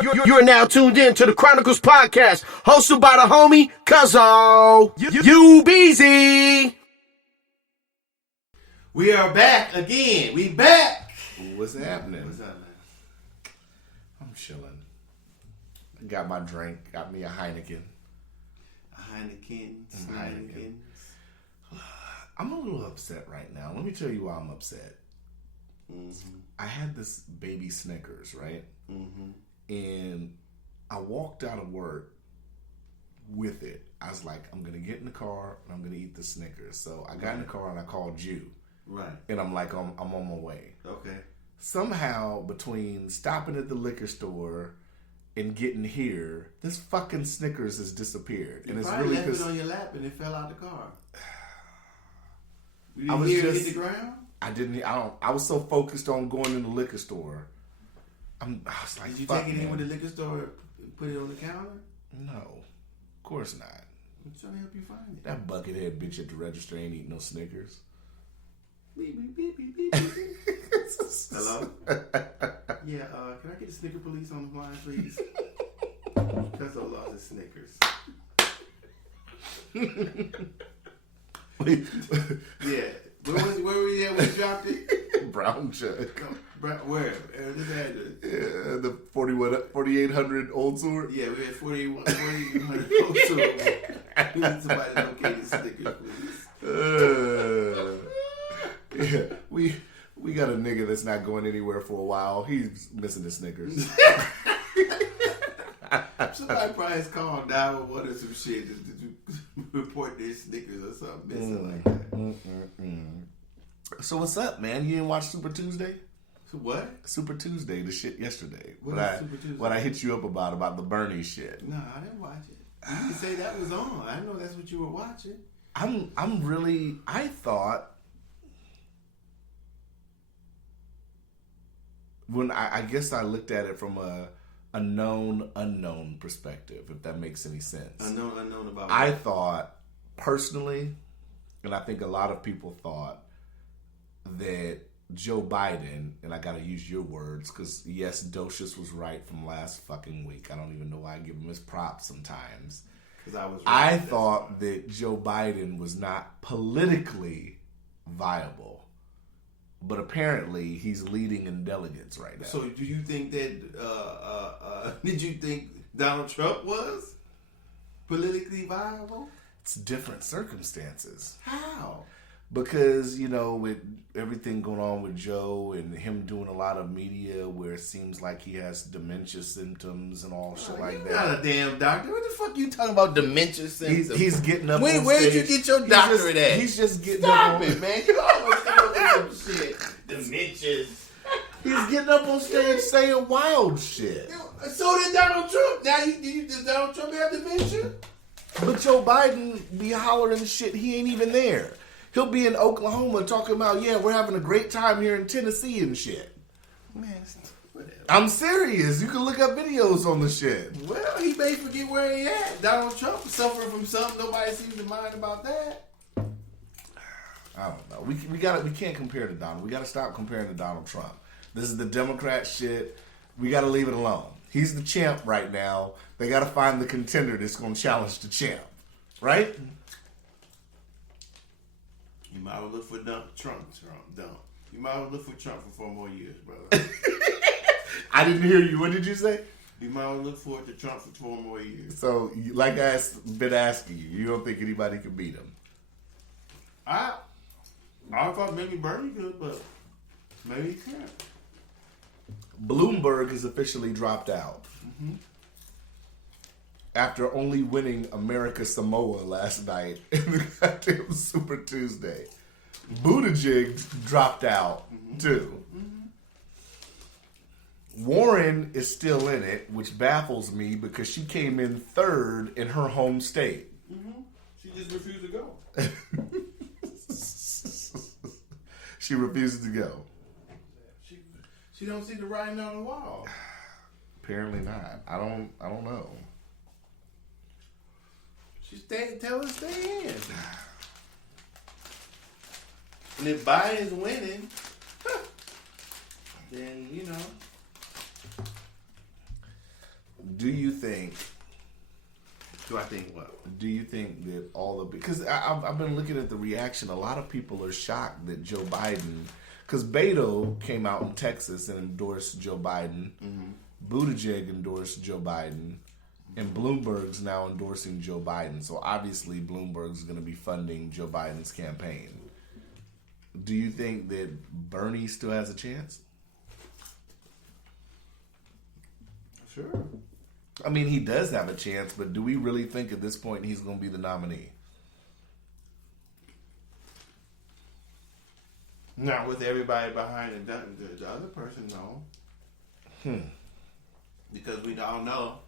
You're now tuned in to the Chronicles podcast, hosted by the homie Cuzzo. You busy? We are back again. We back. What's happening? What's up, man? I'm chilling. I got my drink. Got me a Heineken. A Heineken. I'm a little upset right now. Let me tell you why I'm upset. Mm-hmm. I had this baby Snickers, right? Mm-hmm. And I walked out of work with it. I was like, I'm going to get in the car and I'm going to eat the Snickers. So I got in the car and I called you. Right. And I'm like, I'm on my way. Okay. Somehow, between stopping at the liquor store and getting here, this fucking Snickers has disappeared. You and it's probably really left because it on your lap and it fell out the car. You I didn't was hear it just- hit the ground? I was so focused on going in the liquor store. I was like, Did you fuck, take it in man. with the liquor store and put it on the counter? No, of course not. I'm trying to help you find it. That buckethead bitch at the register ain't eating no Snickers. Beep, beep, beep, beep, beep, beep. Hello? Yeah, can I get the Snicker police on the line, please? Cuzzo lost his Snickers. Yeah. Where were you at when you dropped it? Brown jug. Where? This address. Yeah, the 4800 Old Sword. Yeah, we had 4,100 folks. Somebody locate the Snickers, please. Yeah, we got a nigga that's not going anywhere for a while. He's missing the Snickers. Somebody probably has called 911 or some shit to report their Snickers or something missing like that. So what's up, man? You didn't watch Super Tuesday? So what? Super Tuesday, the shit yesterday. What is Super Tuesday? What I hit you up about the Bernie shit. No, I didn't watch it. You didn't say that was on. I didn't know that's what you were watching. I thought when I guess I looked at it from a known unknown perspective, if that makes any sense. Unknown about I what? thought personally, and I think a lot of people thought that Joe Biden, and I gotta use your words because yes, Docious was right from last fucking week. I don't even know why I give him his props sometimes. Because I thought that Joe Biden was not politically viable, but apparently he's leading in delegates right now. So do you think that, did you think Donald Trump was politically viable? It's different circumstances. How? Because, with everything going on with Joe and him doing a lot of media where it seems like he has dementia symptoms and all shit like You're that. not a damn doctor. What the fuck you talking about dementia symptoms? He's getting up Wait, on where'd stage. you get your doctorate at? He's just getting Stop up on it, man. You always come up with some shit. Dementias. He's getting up on stage saying wild shit. So did Donald Trump. Now, does Donald Trump have dementia? But Joe Biden be hollering shit. He ain't even there. He'll be in Oklahoma talking about, yeah, we're having a great time here in Tennessee and shit. Man, whatever. I'm serious. You can look up videos on the shit. Well, he may forget where he at. Donald Trump is suffering from something. Nobody seems to mind about that. I don't know. We can't compare to Donald. We got to stop comparing to Donald Trump. This is the Democrat shit. We got to leave it alone. He's the champ right now. They got to find the contender that's going to challenge the champ. Right? You might well look for Trump. You might well look for Trump for 4 more years, brother. I didn't hear you. What did you say? You might well look forward to Trump for 4 more years. So, like I've been asking you, you don't think anybody can beat him? I thought maybe Bernie could, but maybe he can't. Bloomberg has officially dropped out. Mm-hmm. After only winning America Samoa last night in the goddamn Super Tuesday. Buttigieg dropped out, too. Mm-hmm. Warren is still in it, which baffles me because she came in 3rd in her home state. Mm-hmm. She just refused to go. She refuses to go. She don't see the writing on the wall. Apparently not. I don't know. Tell her to stay in. And if Biden's winning, then, Do you think? Do I think what? Do you think that all the because I've been looking at the reaction. A lot of people are shocked that Joe Biden, because Beto came out in Texas and endorsed Joe Biden, Buttigieg endorsed Joe Biden, and Bloomberg's now endorsing Joe Biden. So obviously Bloomberg's going to be funding Joe Biden's campaign. Do you think that Bernie still has a chance? Sure. I mean, he does have a chance, but do we really think at this point he's going to be the nominee? Not with everybody behind the other person, no. Because we all know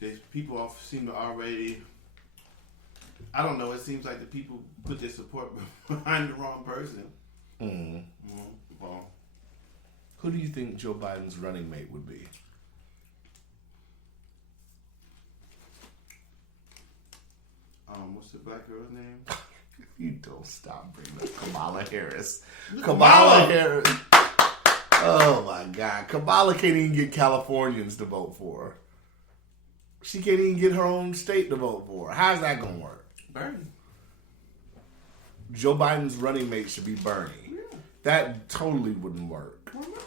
these people seem to already. I don't know. It seems like the people put their support behind the wrong person. Well, who do you think Joe Biden's running mate would be? What's the black girl's name? You don't stop bringing up Kamala Harris. Kamala Harris. Oh my God. Kamala can't even get Californians to vote for her. She can't even get her own state to vote for her. How's that going to work? Bernie. Joe Biden's running mate should be Bernie. Yeah. That totally wouldn't work. Why not?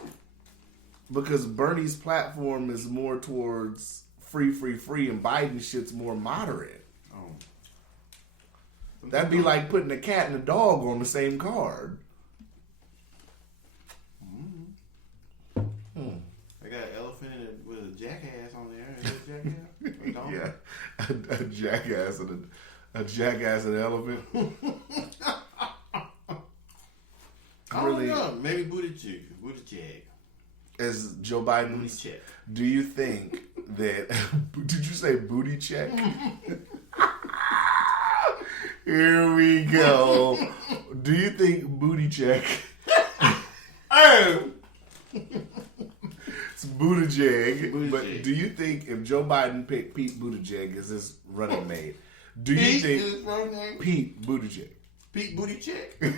Because Bernie's platform is more towards free, and Biden's shit's more moderate. That'd be like putting a cat and a dog on the same card. I got an elephant with a jackass on there. Is it a jackass? Yeah, a jackass and an elephant. I don't know. Maybe Buttigieg. As Joe Biden. Booty check. Do you think that? Did you say booty check? Here we go. Do you think booty check? It's Buttigieg. But do you think if Joe Biden picked Pete Buttigieg as his running mate, do you think is his running name? Pete Buttigieg? Pete Buttigieg?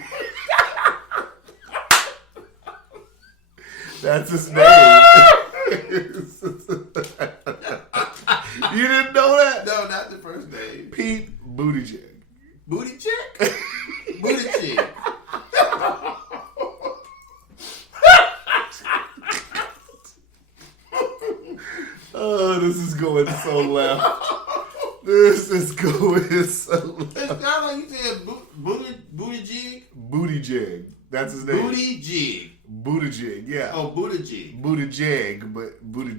That's his name. You didn't know that? No, not the first name. Pete Buttigieg. Booty check? Booty check. Oh, this is going so left. This is going so left. It's not like you said booty jig. Booty jig. That's his name. Booty jig. Booty jig, yeah. Oh, booty jig. Booty jig, but booty.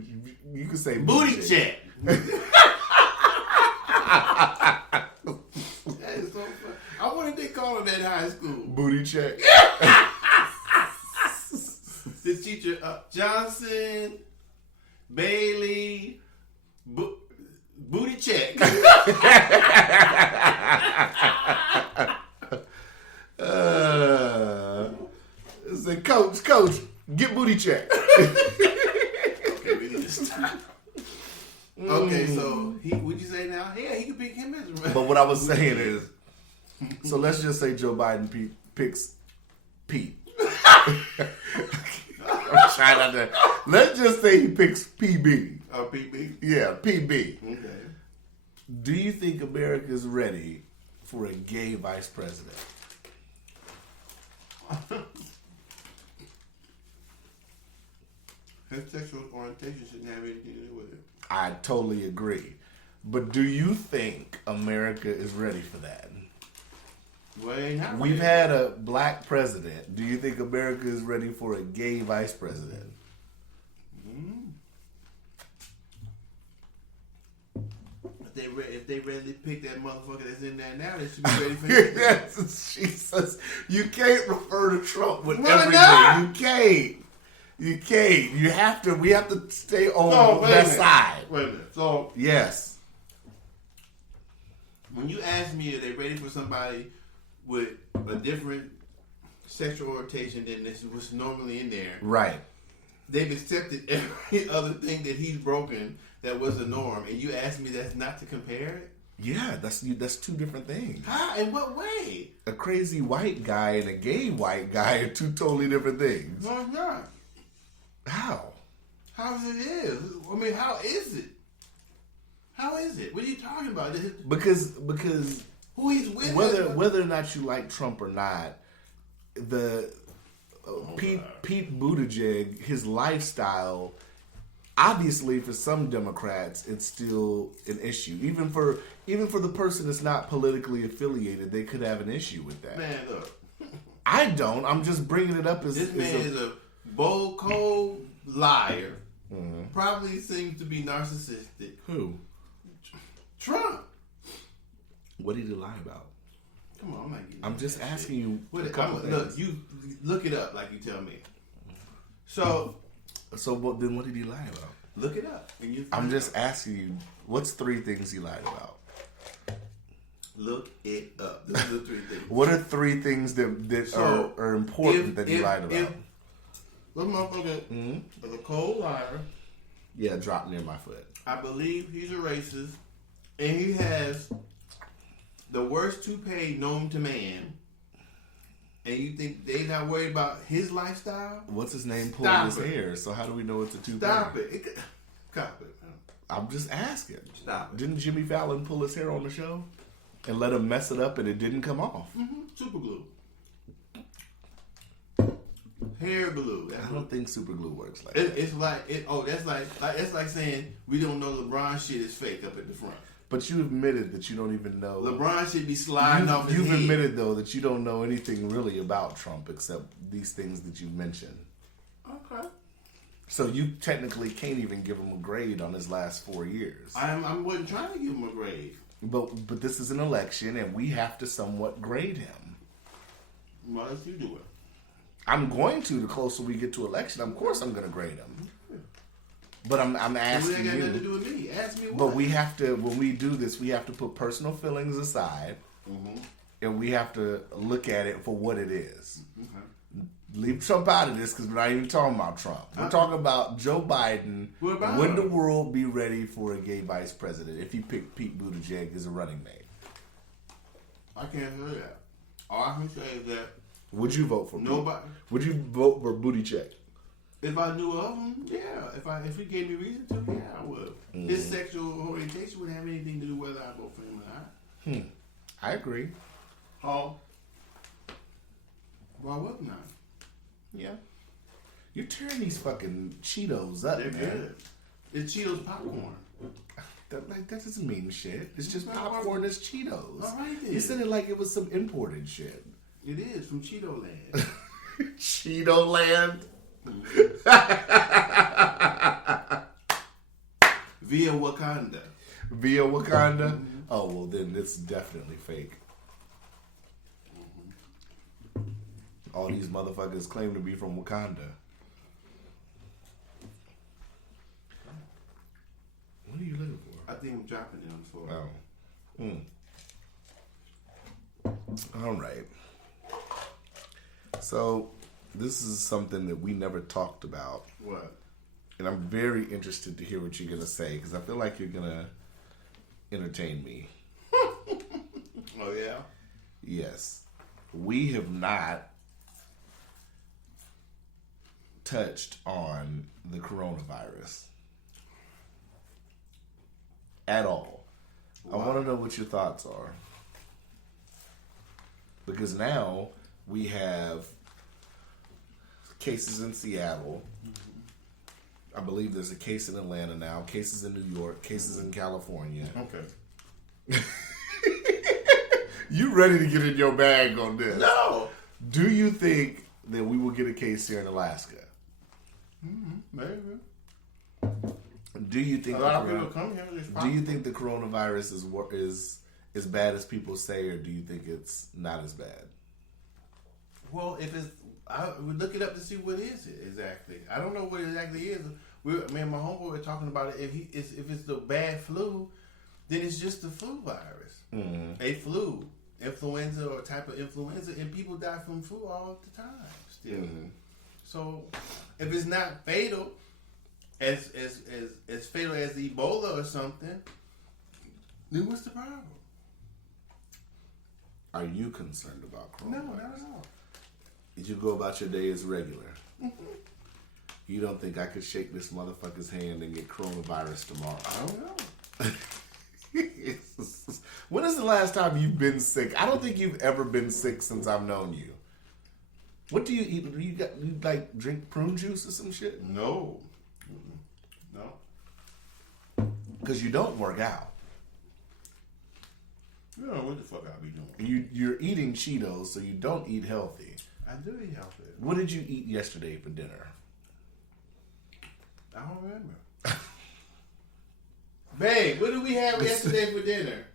You can say booty jig. check. That is so funny. I wonder if they call it that in high school. Booty check. The teacher, Johnson, Bailey, booty check. Say, coach, get booty check. Okay, we need to stop. Okay, so what'd you say now? Yeah, he could pick him as a. But what I was saying is, so let's just say Joe Biden picks Pete. I'm trying not to. Let's just say he picks PB. Oh, PB? Yeah, PB. Okay. Do you think America's ready for a gay vice president? His sexual orientation shouldn't have anything to do with it. I totally agree. But do you think America is ready for that? Well, it ain't not We've ready. had a black president. Do you think America is ready for a gay vice president? If they readily pick that motherfucker that's in there now, they should be ready for him. Yes, Jesus. You can't refer to Trump with Why everything. not? You can't. You can't. You have to. We have to stay on wait a that minute. side. Wait a minute. So, Yes. when you ask me if they're ready for somebody with a different sexual orientation than this was normally in there, Right. they've accepted every other thing that he's broken that was the norm, and you ask me that's not to compare it? Yeah, that's two different things. How? In what way? A crazy white guy and a gay white guy are two totally different things. Why not? How? How is it? I mean, how is it? How is it? What are you talking about? Because who he's with? whether or not you like Trump or not, Pete Buttigieg, his lifestyle, obviously for some Democrats, it's still an issue. Even for the person that's not politically affiliated, they could have an issue with that. Man, look. I don't. I'm just bringing it up as this man is a bold, cold liar. Mm-hmm. Probably seems to be narcissistic. Who? Trump. What did he lie about? Come on, I'm just asking you. Look, you look it up like you tell me. So then what did he lie about? Look it up. And I'm just asking you. What's 3 things he lied about? Look it up. Those are the 3 things. What are 3 things that are important that he lied about? This motherfucker is a cold liar. Yeah, dropped near my foot. I believe he's a racist, and he has the worst toupee known to man. And you think they not worried about his lifestyle? What's his name pulling his hair? So how do we know it's a toupee? Stop it. Stop it. I'm just asking. Stop it. Didn't Jimmy Fallon pull his hair on the show and let him mess it up and it didn't come off? Mm-hmm. Super glue. Hair glue. I don't think super glue works like that. It's like it's like saying we don't know LeBron shit is fake up at the front. But you admitted that you don't even know. LeBron should be sliding off his You've head. admitted, though, that you don't know anything really about Trump except these things that you mentioned. Okay. So you technically can't even give him a grade on his last 4 years. I wasn't trying to give him a grade. But this is an election, and we have to somewhat grade him. Why don't you do it? I'm going to. The closer we get to election, of course I'm going to grade him. But I'm asking That got nothing to you. do with me. Ask me what. But we have to, when we do this, we have to put personal feelings aside, and we have to look at it for what it is. Okay. Leave Trump out of this because we're not even talking about Trump. We're talking about Joe Biden. What about when him? the world be ready for a gay vice president if he picked Pete Buttigieg as a running mate? I can't say that. All I can say is that Would you vote for nobody. Would you vote for Buttigieg? If I knew of him, yeah. If he gave me reason to, yeah, I would. His sexual orientation wouldn't have anything to do whether I vote for him or not. I agree. Oh. Why wouldn't I? Yeah. You're tearing these fucking Cheetos up, They're man. good. It's Cheetos popcorn. That doesn't mean shit. It's just popcorn that's Cheetos. All right, then. You said it like it was some imported shit. It is from Cheeto Land. Cheeto Land? Via Wakanda. Via Wakanda? Oh, well, then it's definitely fake. All these motherfuckers claim to be from Wakanda. What are you looking for? I think I'm dropping it on the floor. Oh. All right. So, this is something that we never talked about. What? And I'm very interested to hear what you're going to say because I feel like you're going to entertain me. Oh, yeah? Yes. We have not touched on the coronavirus at all. Wow. I want to know what your thoughts are. Because now we have cases in Seattle. I believe there's a case in Atlanta now, cases in New York, cases in California. Okay. You ready to get in your bag on this? No. Do you think that we will get a case here in Alaska? Maybe. Do you think a lot of people come here? Do you think the coronavirus is as bad as people say, or do you think it's not as bad? Well, if it's, I would look it up to see what is it exactly. I don't know what it exactly is. Me and my homeboy were talking about it. If it's the bad flu, then it's just the flu virus. Mm-hmm. A flu, influenza or type of influenza, and people die from flu all the time still. Mm-hmm. So if it's not fatal, as fatal as Ebola or something, then what's the problem? Are you concerned about coronavirus? No, not at all. Did you go about your day as regular? Mm-hmm. You don't think I could shake this motherfucker's hand and get coronavirus tomorrow? I don't know. When is the last time you've been sick? I don't think you've ever been sick since I've known you. What do you eat? You like drink prune juice or some shit? No. No. Because you don't work out. You don't know what the fuck I be doing. You're eating Cheetos, so you don't eat healthy. I do eat healthy. What did you eat yesterday for dinner? I don't remember. Babe, what did we have yesterday for dinner?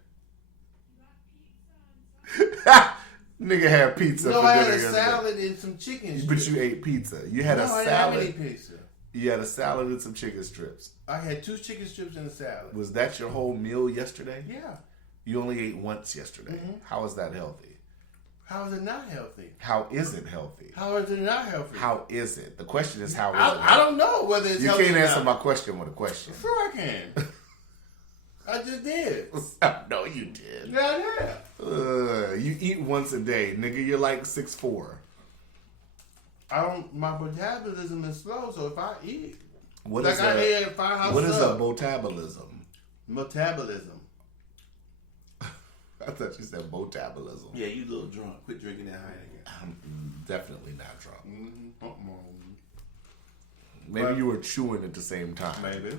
Nigga had pizza No, for I dinner had a yesterday. salad and some chicken But strips. you ate pizza. You had a I didn't salad. have any pizza. You had a salad and some chicken strips. I had 2 chicken strips and a salad. Was that your whole meal yesterday? Yeah. You only ate once yesterday. Mm-hmm. How is that healthy? How is it not healthy? How is it healthy? How is it not healthy? How is it? The question is how is it I healthy? don't know whether it's You healthy can't or answer not. my question with a question. Sure I can. I just did. No, you did. Yeah. You eat once a day, nigga. You're like 6'4". My metabolism is slow, so if I eat, What like is I a ate at Firehouse what is a Sub. botabolism? Metabolism. I thought you said botabolism. Yeah, you a little drunk. Quit drinking that Heineken. I'm definitely not drunk. Mm-hmm. Maybe you were chewing at the same time. Maybe.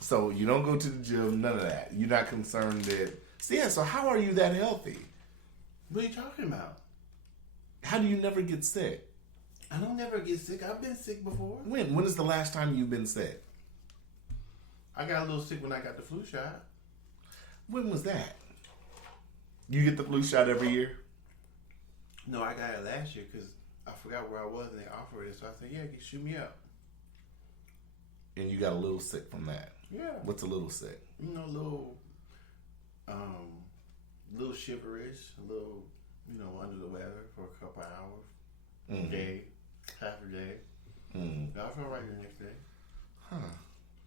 So you don't go to the gym, none of that. You're not concerned that. So yeah, so how are you that healthy? What are you talking about? How do you never get sick? I don't never get sick. I've been sick before. When? When is the last time you've been sick? I got a little sick when I got the flu shot. When was that? You get the flu shot every year? No, I got it last year because I forgot where I was and they offered it. So I said, yeah, shoot me up. And you got a little sick from that. Yeah. What's a little sick? You know, little shiverish, a little, under the weather for a couple hours, Mm-hmm. day, half a day. Mm. I felt right the next day. Huh.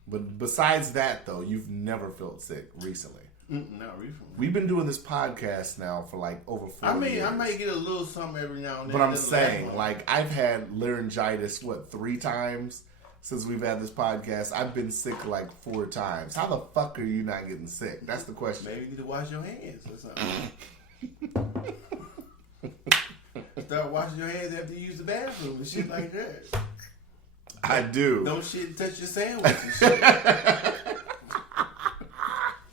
But besides that, though, you've never felt sick recently. Not recently. We've been doing this podcast now for like over 4 years. I might get a little something every now and then. But I'm Doesn't saying, last long. like, I've had laryngitis, 3 times since we've had this podcast? I've been sick like 4 times. How the fuck are you not getting sick? That's the question. Maybe you need to wash your hands or something. Start washing your hands after you use the bathroom and shit like that. I do. Don't shit touch your sandwich and shit. I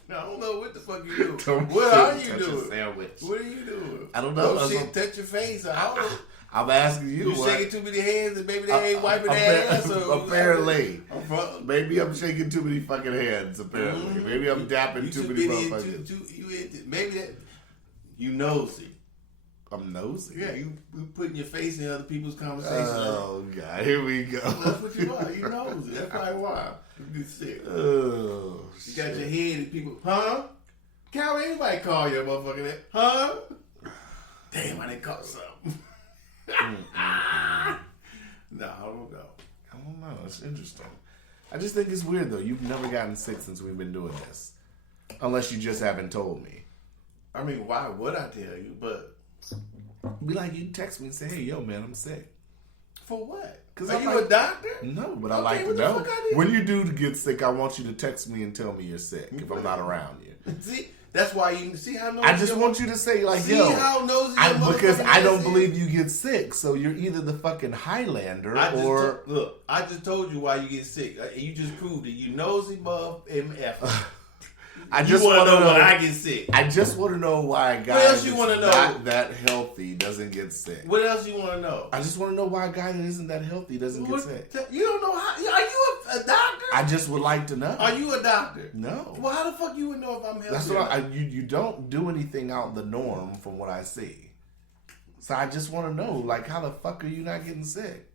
don't know what the fuck you doing. Don't What shit are you touch your doing? sandwich. What are you doing? I don't know. Don't shit touch your face. I don't know. I'm asking you. You what? shaking too many hands and maybe they ain't wiping their ass. Or Apparently. from, Maybe I'm shaking too many fucking hands, apparently. Maybe I'm dapping too many motherfuckers. Maybe that you nosy. I'm nosy. Yeah, you putting your face in other people's conversations. Oh, God. Here we go. That's what you are. You nosy. That's probably why you get sick. Oh, You got your head and people, huh? Can't anybody call you a motherfucker that, huh? Damn, I didn't call something. No, I don't know. I don't know. It's interesting. I just think it's weird, though. You've never gotten sick since we've been doing this. Unless you just haven't told me. I mean, why would I tell you? But Be like, you text me and say, hey, yo, man, I'm sick. for what? 'Cause Are I'm you like- a doctor? No, but I Okay, like to what the know. fuck I did? When you do get sick, I want you to text me and tell me you're sick if I'm not around you. See, that's why you see how nosy. I just your- want you to say, like, see yo, how nosy your because motherfucking I don't ass is? believe you get sick, so you're either the fucking Highlander or... Look, I just told you why you get sick. You just proved it. You nosy buff MF. I You just want want to to know when know. I get sick. I just want to know why a guy What else that's you wanna know? not that healthy doesn't get sick. What else you want to know? I just want to know why a guy that isn't that healthy doesn't get What- sick. You don't know how? Are you a doctor? I just would like to know. Are you a doctor? No. Well, how the fuck you would know if I'm healthy? That's what you don't do anything out the norm from what I see. So I just want to know, like, how the fuck are you not getting sick?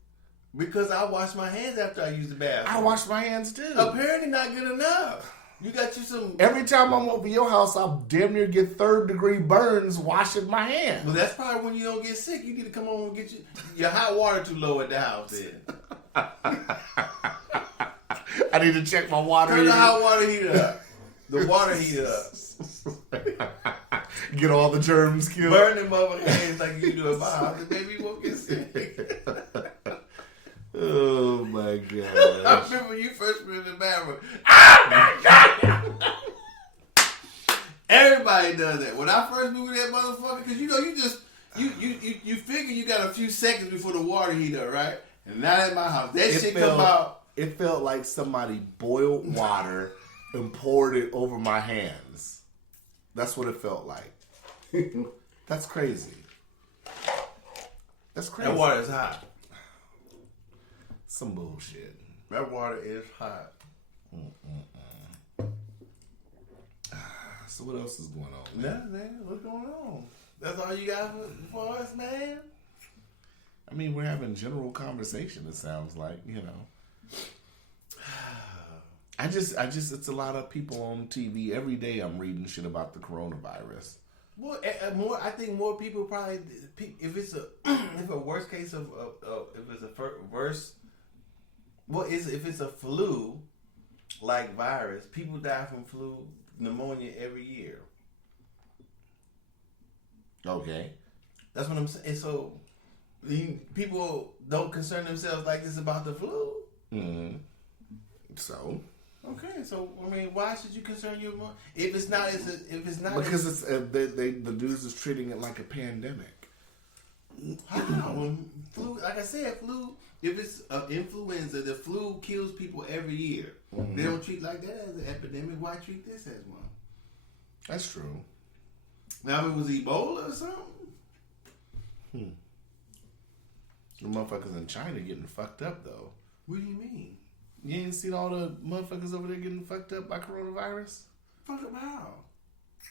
Because I wash my hands after I use the bathroom. I wash my hands too. Apparently not good enough. You got you some. Every time I'm over your house, I'll damn near get 3rd-degree burns washing my hands. Well, that's probably when you don't get sick. You need to come home and get your hot water too low at the house. Then I need to check my water. turn the hot water heater up. The water heater up. Get all the germs killed. Burn them motherfucking hands like you do in my house, and baby won't get sick. Oh my god! I remember when you first went in the bathroom. Oh my god! Everybody does that. When I first moved that motherfucker, because you know you figure you got a few seconds before the water heat up, right? And not at my house. That shit come out. It felt like somebody boiled water and poured it over my hands. That's what it felt like. That's crazy. That's crazy. That water is hot. Some bullshit. That water is hot. So what else is going on, man? Nothing, man. What's going on? That's all you got for us, man? I mean, we're having general conversation, it sounds like, you know. I just, it's a lot of people on TV. Every day I'm reading shit about the coronavirus. Well, I think more people probably, if it's a worst case of if it's a worse, if it's a flu like virus, people die from pneumonia every year. Okay. That's what I'm saying. So people don't concern themselves like it's about the flu. Mm-hmm. So. Okay, so I mean, why should you concern your more? If it's not, because it's the news is treating it like a pandemic. How? Flu, like I said, flu. If it's influenza, the flu kills people every year. Mm-hmm. They don't treat like that as an epidemic. Why treat this as one? That's true. Now, if it was Ebola or something. The motherfuckers in China getting fucked up though. What do you mean? You ain't seen all the motherfuckers over there getting fucked up by coronavirus? Fuck up how?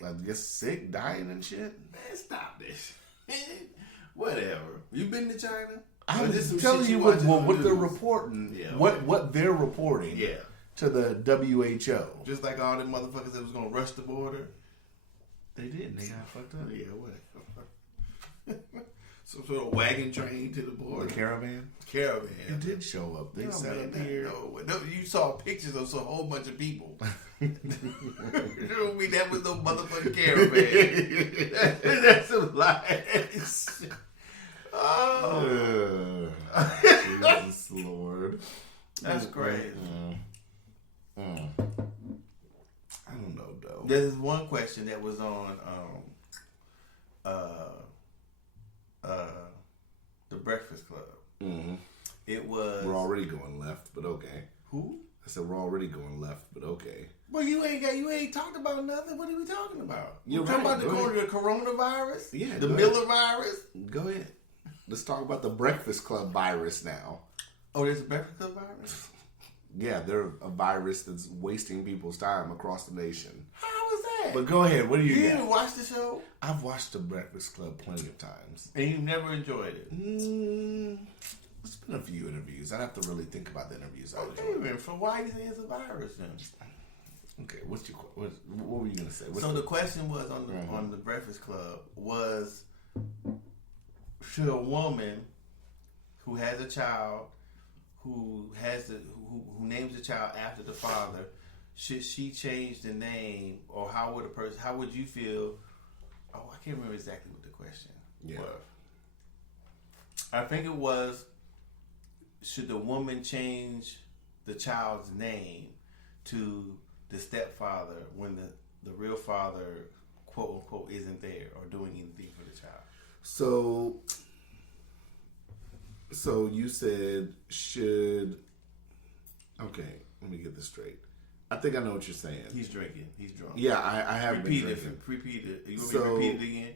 Like, get sick, dying and shit? Man, stop this. Whatever. You been to China? I'm just telling you what they're reporting. Yeah, what they're reporting. Yeah. To the WHO. Just like all them motherfuckers that was gonna rush the border. They didn't. They got fucked up. Yeah, whatever. Some sort of wagon train to the border. The caravan? Caravan. It did show up. They sat up here. No, you saw pictures of a whole bunch of people. You know me, that was no motherfucking caravan. That's some lies. Oh. Jesus Lord. That's crazy. I don't know, though. There's one question that was on the Breakfast Club. Mm-hmm. It was. We're already going left, but okay. Who? I said we're already going left, but okay. Well, you ain't talked about nothing. What are we talking about? You're talking right. about the coronavirus? Yeah. The Miller virus? Go ahead. Let's talk about the Breakfast Club virus now. Oh, there's a Breakfast Club virus? Yeah, they're a virus that's wasting people's time across the nation. How is that? But go ahead. What do you got? You didn't watch the show? I've watched the Breakfast Club plenty of times. And you've never enjoyed it? It's been a few interviews. I'd have to really think about the interviews. Okay, so why do you think it's a virus then? Okay, what were you going to say? The question was on the Breakfast Club was, should a woman who has a child who names the child after the father, should she change the name, or how would you feel? Oh, I can't remember exactly what the question was. I think it was, should the woman change the child's name to the stepfather when the real father, quote unquote, isn't there or doing anything for the child? So you said should. Okay, let me get this straight. I think I know what you're saying. He's drinking. He's drunk. Yeah, I have been drinking. Repeat it. You want me to repeat it again?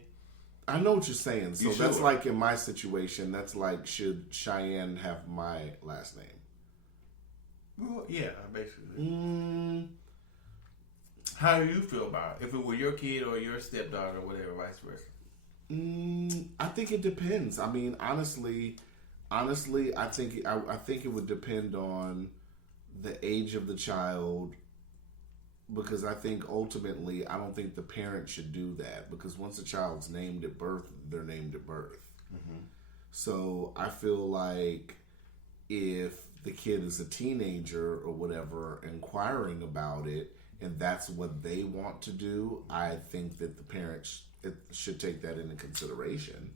I know what you're saying. So that's sure? like in my situation. That's like, should Cheyenne have my last name? Well, yeah, basically. How do you feel about it? If it were your kid or your stepdaughter or whatever, vice versa? I think it depends. I mean, honestly, I think it would depend on the age of the child, because I think ultimately I don't think the parent should do that, because once a child's named at birth, they're named at birth. Mm-hmm. So I feel like if the kid is a teenager or whatever, inquiring about it, and that's what they want to do, I think that the parents should take that into consideration.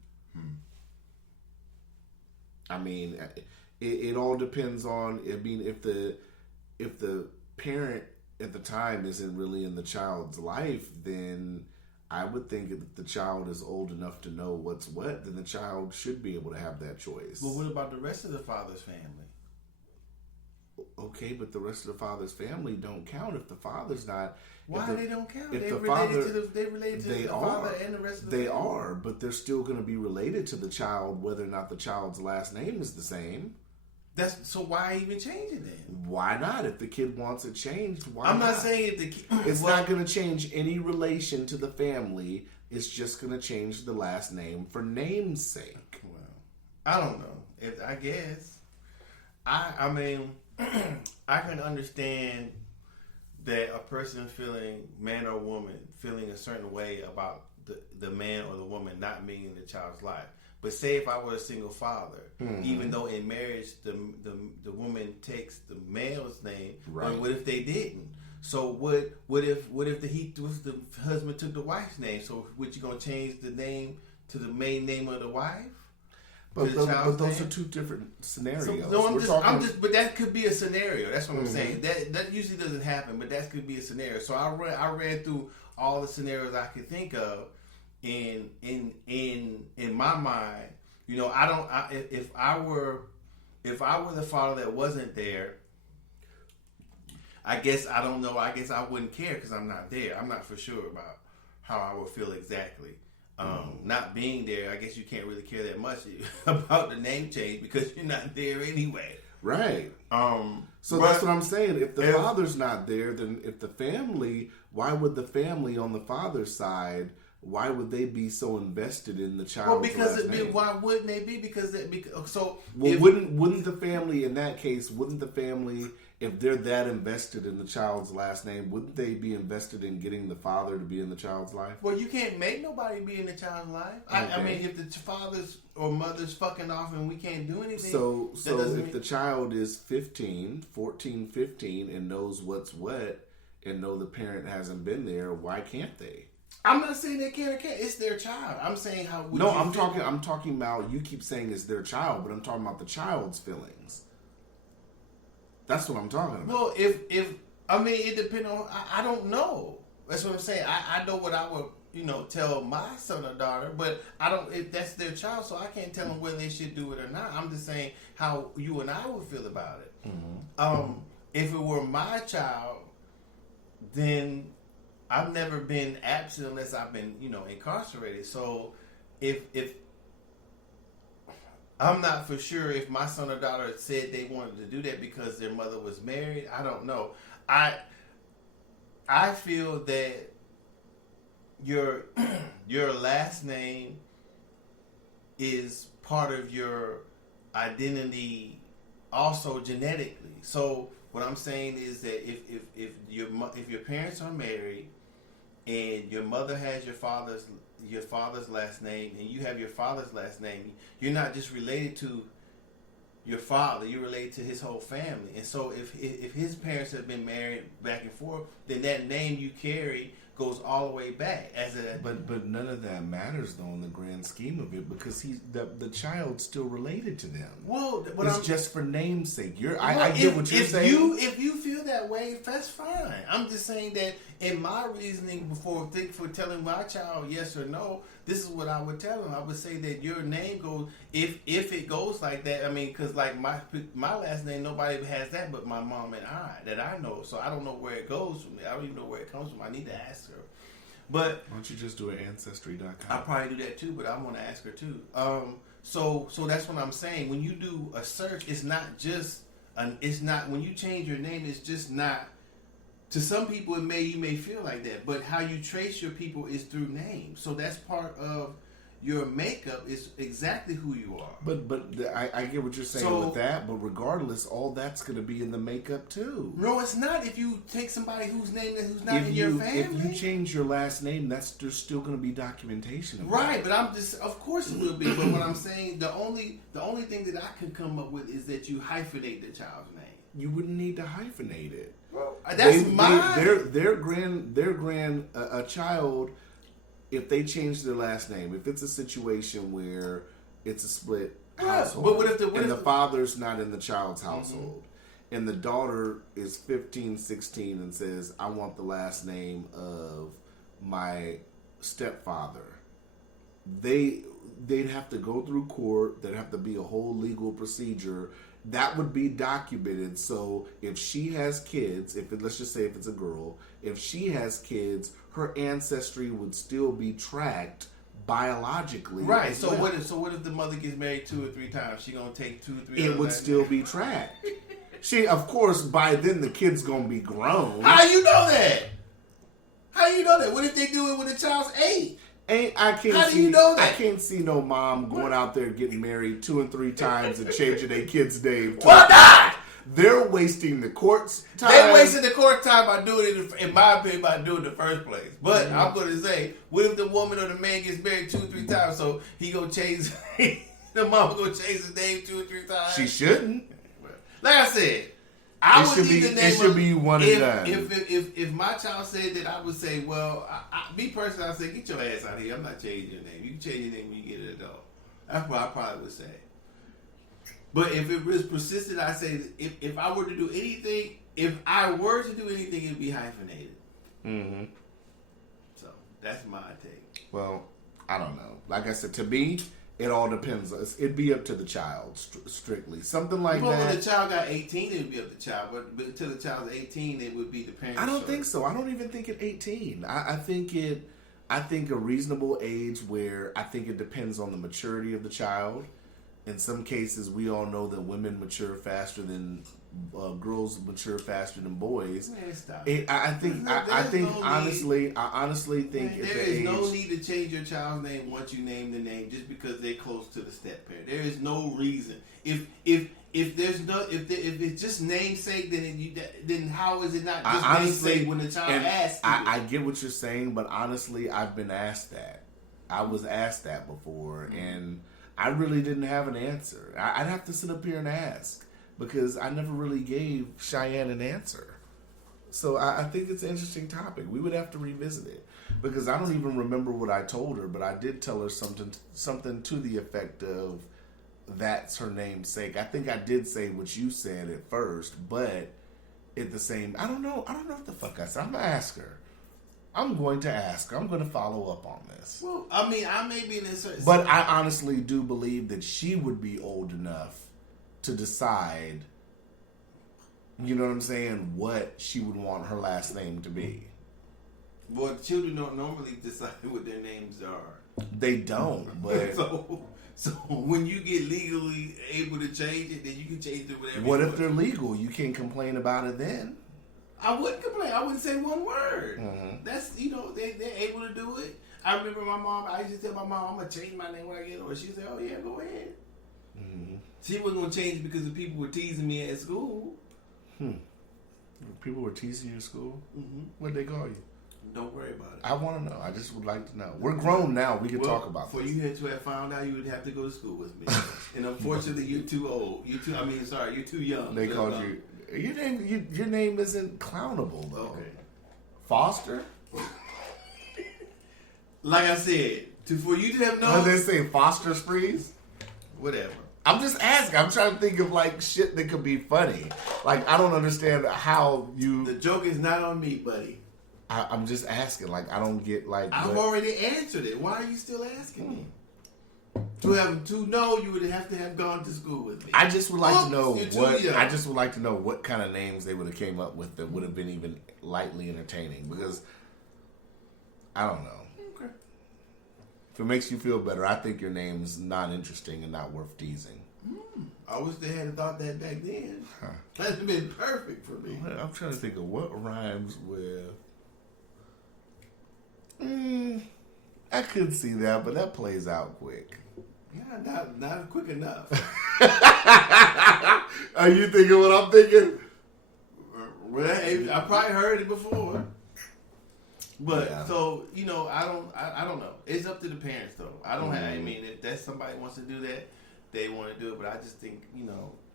I mean, it all depends on. I mean, if the parent at the time isn't really in the child's life, then I would think if the child is old enough to know what's what, then the child should be able to have that choice. Well, what about the rest of the father's family? Okay, but the rest of the father's family don't count if the father's not. Why they don't count? If They the related father, to the father and the rest of the They family. are, but they're still going to be related to the child, whether or not the child's last name is the same. So why even change it then? Why not? If the kid wants it changed, why I'm not? not saying if the kid... It's not going to change any relation to the family. It's just going to change the last name for namesake. Well, I don't know. I guess. I mean, I can understand that a person feeling, man or woman, feeling a certain way about the man or the woman not being in the child's life. But say if I were a single father, even though in marriage the woman takes the male's name, right? But what if they didn't? So what if the husband took the wife's name? So what, you gonna change the name to the main name of the wife? But those are two different scenarios. So, but that could be a scenario. That's what I'm saying. That usually doesn't happen, but that could be a scenario. So I read through all the scenarios I could think of. In my mind, you know, if I were the father that wasn't there, I guess I don't know. I guess I wouldn't care because I'm not there. I'm not for sure about how I would feel exactly. Not being there, I guess you can't really care that much about the name change because you're not there anyway. Right. So that's what I'm saying. If the father's not there, then if the family, why would the family on the father's side? Why would they be so invested in the child's last name? Why wouldn't they be? Wouldn't the family in that case? Wouldn't the family, if they're that invested in the child's last name, wouldn't they be invested in getting the father to be in the child's life? Well, you can't make nobody be in the child's life. Okay. I mean, if the father's or mother's fucking off and we can't do anything. So if the child is 14, 15, and knows what's what, and know the parent hasn't been there, why can't they? I'm not saying they can't. It's their child. I'm saying how. I'm talking about. You keep saying it's their child, but I'm talking about the child's feelings. That's what I'm talking about. Well, if I mean, it depends on. I don't know. That's what I'm saying. I know what I would tell my son or daughter, but I don't. If that's their child, so I can't tell them whether they should do it or not. I'm just saying how you and I would feel about it. Mm-hmm. If it were my child, then I've never been absent unless I've been, incarcerated. So if I'm not for sure if my son or daughter said they wanted to do that because their mother was married, I don't know. I feel that your last name is part of your identity also genetically. So what I'm saying is that if your parents are married and your mother has your father's last name and you have your father's last name, you're not just related to your father, you're related to his whole family. And so if his parents have been married back and forth, then that name you carry goes all the way back but none of that matters though in the grand scheme of it because the child's still related to them. Well, it's just for namesake. I get what you're saying. If you feel that way, that's fine. I'm just saying that in my reasoning for telling my child yes or no, this is what I would tell them. I would say that your name goes if it goes like that. I mean, because like my last name, nobody has that but my mom and I that I know. So I don't know where it goes from there. I don't even know where it comes from. I need to ask her. But why don't you just do an Ancestry.com? I probably do that too, but I want to ask her too. So that's what I'm saying. When you do a search, it's not when you change your name, it's just not. To some people, you may feel like that, but how you trace your people is through names. So that's part of your makeup is exactly who you are. I get what you're saying with that. But regardless, all that's going to be in the makeup too. No, it's not. If you take somebody who's not in your family, if you change your last name, there's still going to be documentation of right? that. But I'm just, of course it will be. But what I'm saying, the only thing that I can come up with is that you hyphenate the child's name. You wouldn't need to hyphenate it. Well, that's a child. If they change their last name, if it's a situation where it's a split household, but what if the father's not in the child's household, and the daughter is 15, 16 and says, I want the last name of my stepfather, they'd have to go through court. There'd have to be a whole legal procedure. That would be documented. So if she has kids, let's just say if it's a girl, if she has kids, her ancestry would still be tracked biologically. Right. So what if the mother gets married 2 or 3 times? She gonna take 2 or 3. It would still be tracked. Of course, by then the kid's gonna be grown. How you know that? What if they do it when the child's 8? How do you know that? I can't see no mom going out there getting married 2 and 3 times and changing their kid's name. Why not? They're wasting the court's time. They're wasting the court time by doing it, in my opinion, by doing it in the first place. But I'm going to say, what if the woman or the man gets married 2 or 3 times, so he going to change, the mama going to change his name 2 or 3 times? She shouldn't. Like I said, I would leave the name. It should be one and done. If my child said that, I would say, well, me personally, I say, get your ass out of here. I'm not changing your name. You can change your name when you get an adult. That's what I probably would say. But if it was persistent, I say if I were to do anything, it would be hyphenated. Mm-hmm. So that's my take. Well, I don't know. Like I said, to me, it all depends. It'd be up to the child, strictly. Something like that. When the child got 18, it would be up to the child. But until the child's 18, it would be the parents. I don't think so. I don't even think at 18. I think a reasonable age where I think it depends on the maturity of the child. In some cases, we all know that women mature faster than girls mature faster than boys. Man, stop. I honestly think there is no need to change your child's name once you name the name just because they're close to the step parent. There is no reason. If it's just namesake, then how is it not just namesake when the child asks you? I get what you're saying, but honestly, I've been asked that. I was asked that before, and I really didn't have an answer. I'd have to sit up here and ask because I never really gave Cheyenne an answer. So I think it's an interesting topic. We would have to revisit it because I don't even remember what I told her, but I did tell her something to the effect of that's her namesake. I think I did say what you said at first, but at the same, I don't know what the fuck I said. I'm gonna ask her. I'm going to ask her. I'm going to follow up on this. Well, I mean, I may be in a certain... But I honestly do believe that she would be old enough to decide, you know what I'm saying, what she would want her last name to be. Well, children don't normally decide what their names are. They don't, but... So when you get legally able to change it, then you can change it whatever. What if they're legal? You can't complain about it then. I wouldn't complain. I wouldn't say one word. Mm-hmm. That's, they're able to do it. I remember my mom, I used to tell my mom, I'm going to change my name when I get older. She said, oh yeah, go ahead. Mm-hmm. She wasn't going to change it because the people were teasing me at school. People were teasing you at school? Mm-hmm. What'd they call you? Don't worry about it. I want to know. I just would like to know. We're grown now. We can talk about this. For you to have found out, you would have to go to school with me. And unfortunately, you're too old. You're too young. They called you... Your name isn't clownable though. Okay. Foster? Like I said, for you to have known. What did they say? Foster Sprees? Whatever. I'm just asking. I'm trying to think of like shit that could be funny. Like I don't understand how you. The joke is not on me, buddy. I'm just asking. Like I don't get like. I've already answered it. Why are you still asking me? To know, you would have to have gone to school with me. I just would like to know I just would like to know what kind of names they would have came up with that would have been even lightly entertaining. Because I don't know. Okay. If it makes you feel better, I think your name's not interesting and not worth teasing. I wish they had thought that back then. That'd have been perfect for me. I'm trying to think of what rhymes with. I could see that, but that plays out quick. Yeah, not quick enough. Are you thinking what I'm thinking? Well, I probably heard it before. But Yeah. so I don't know. It's up to the parents though. I don't have. I mean, if that's somebody wants to do that, they want to do it. But I just think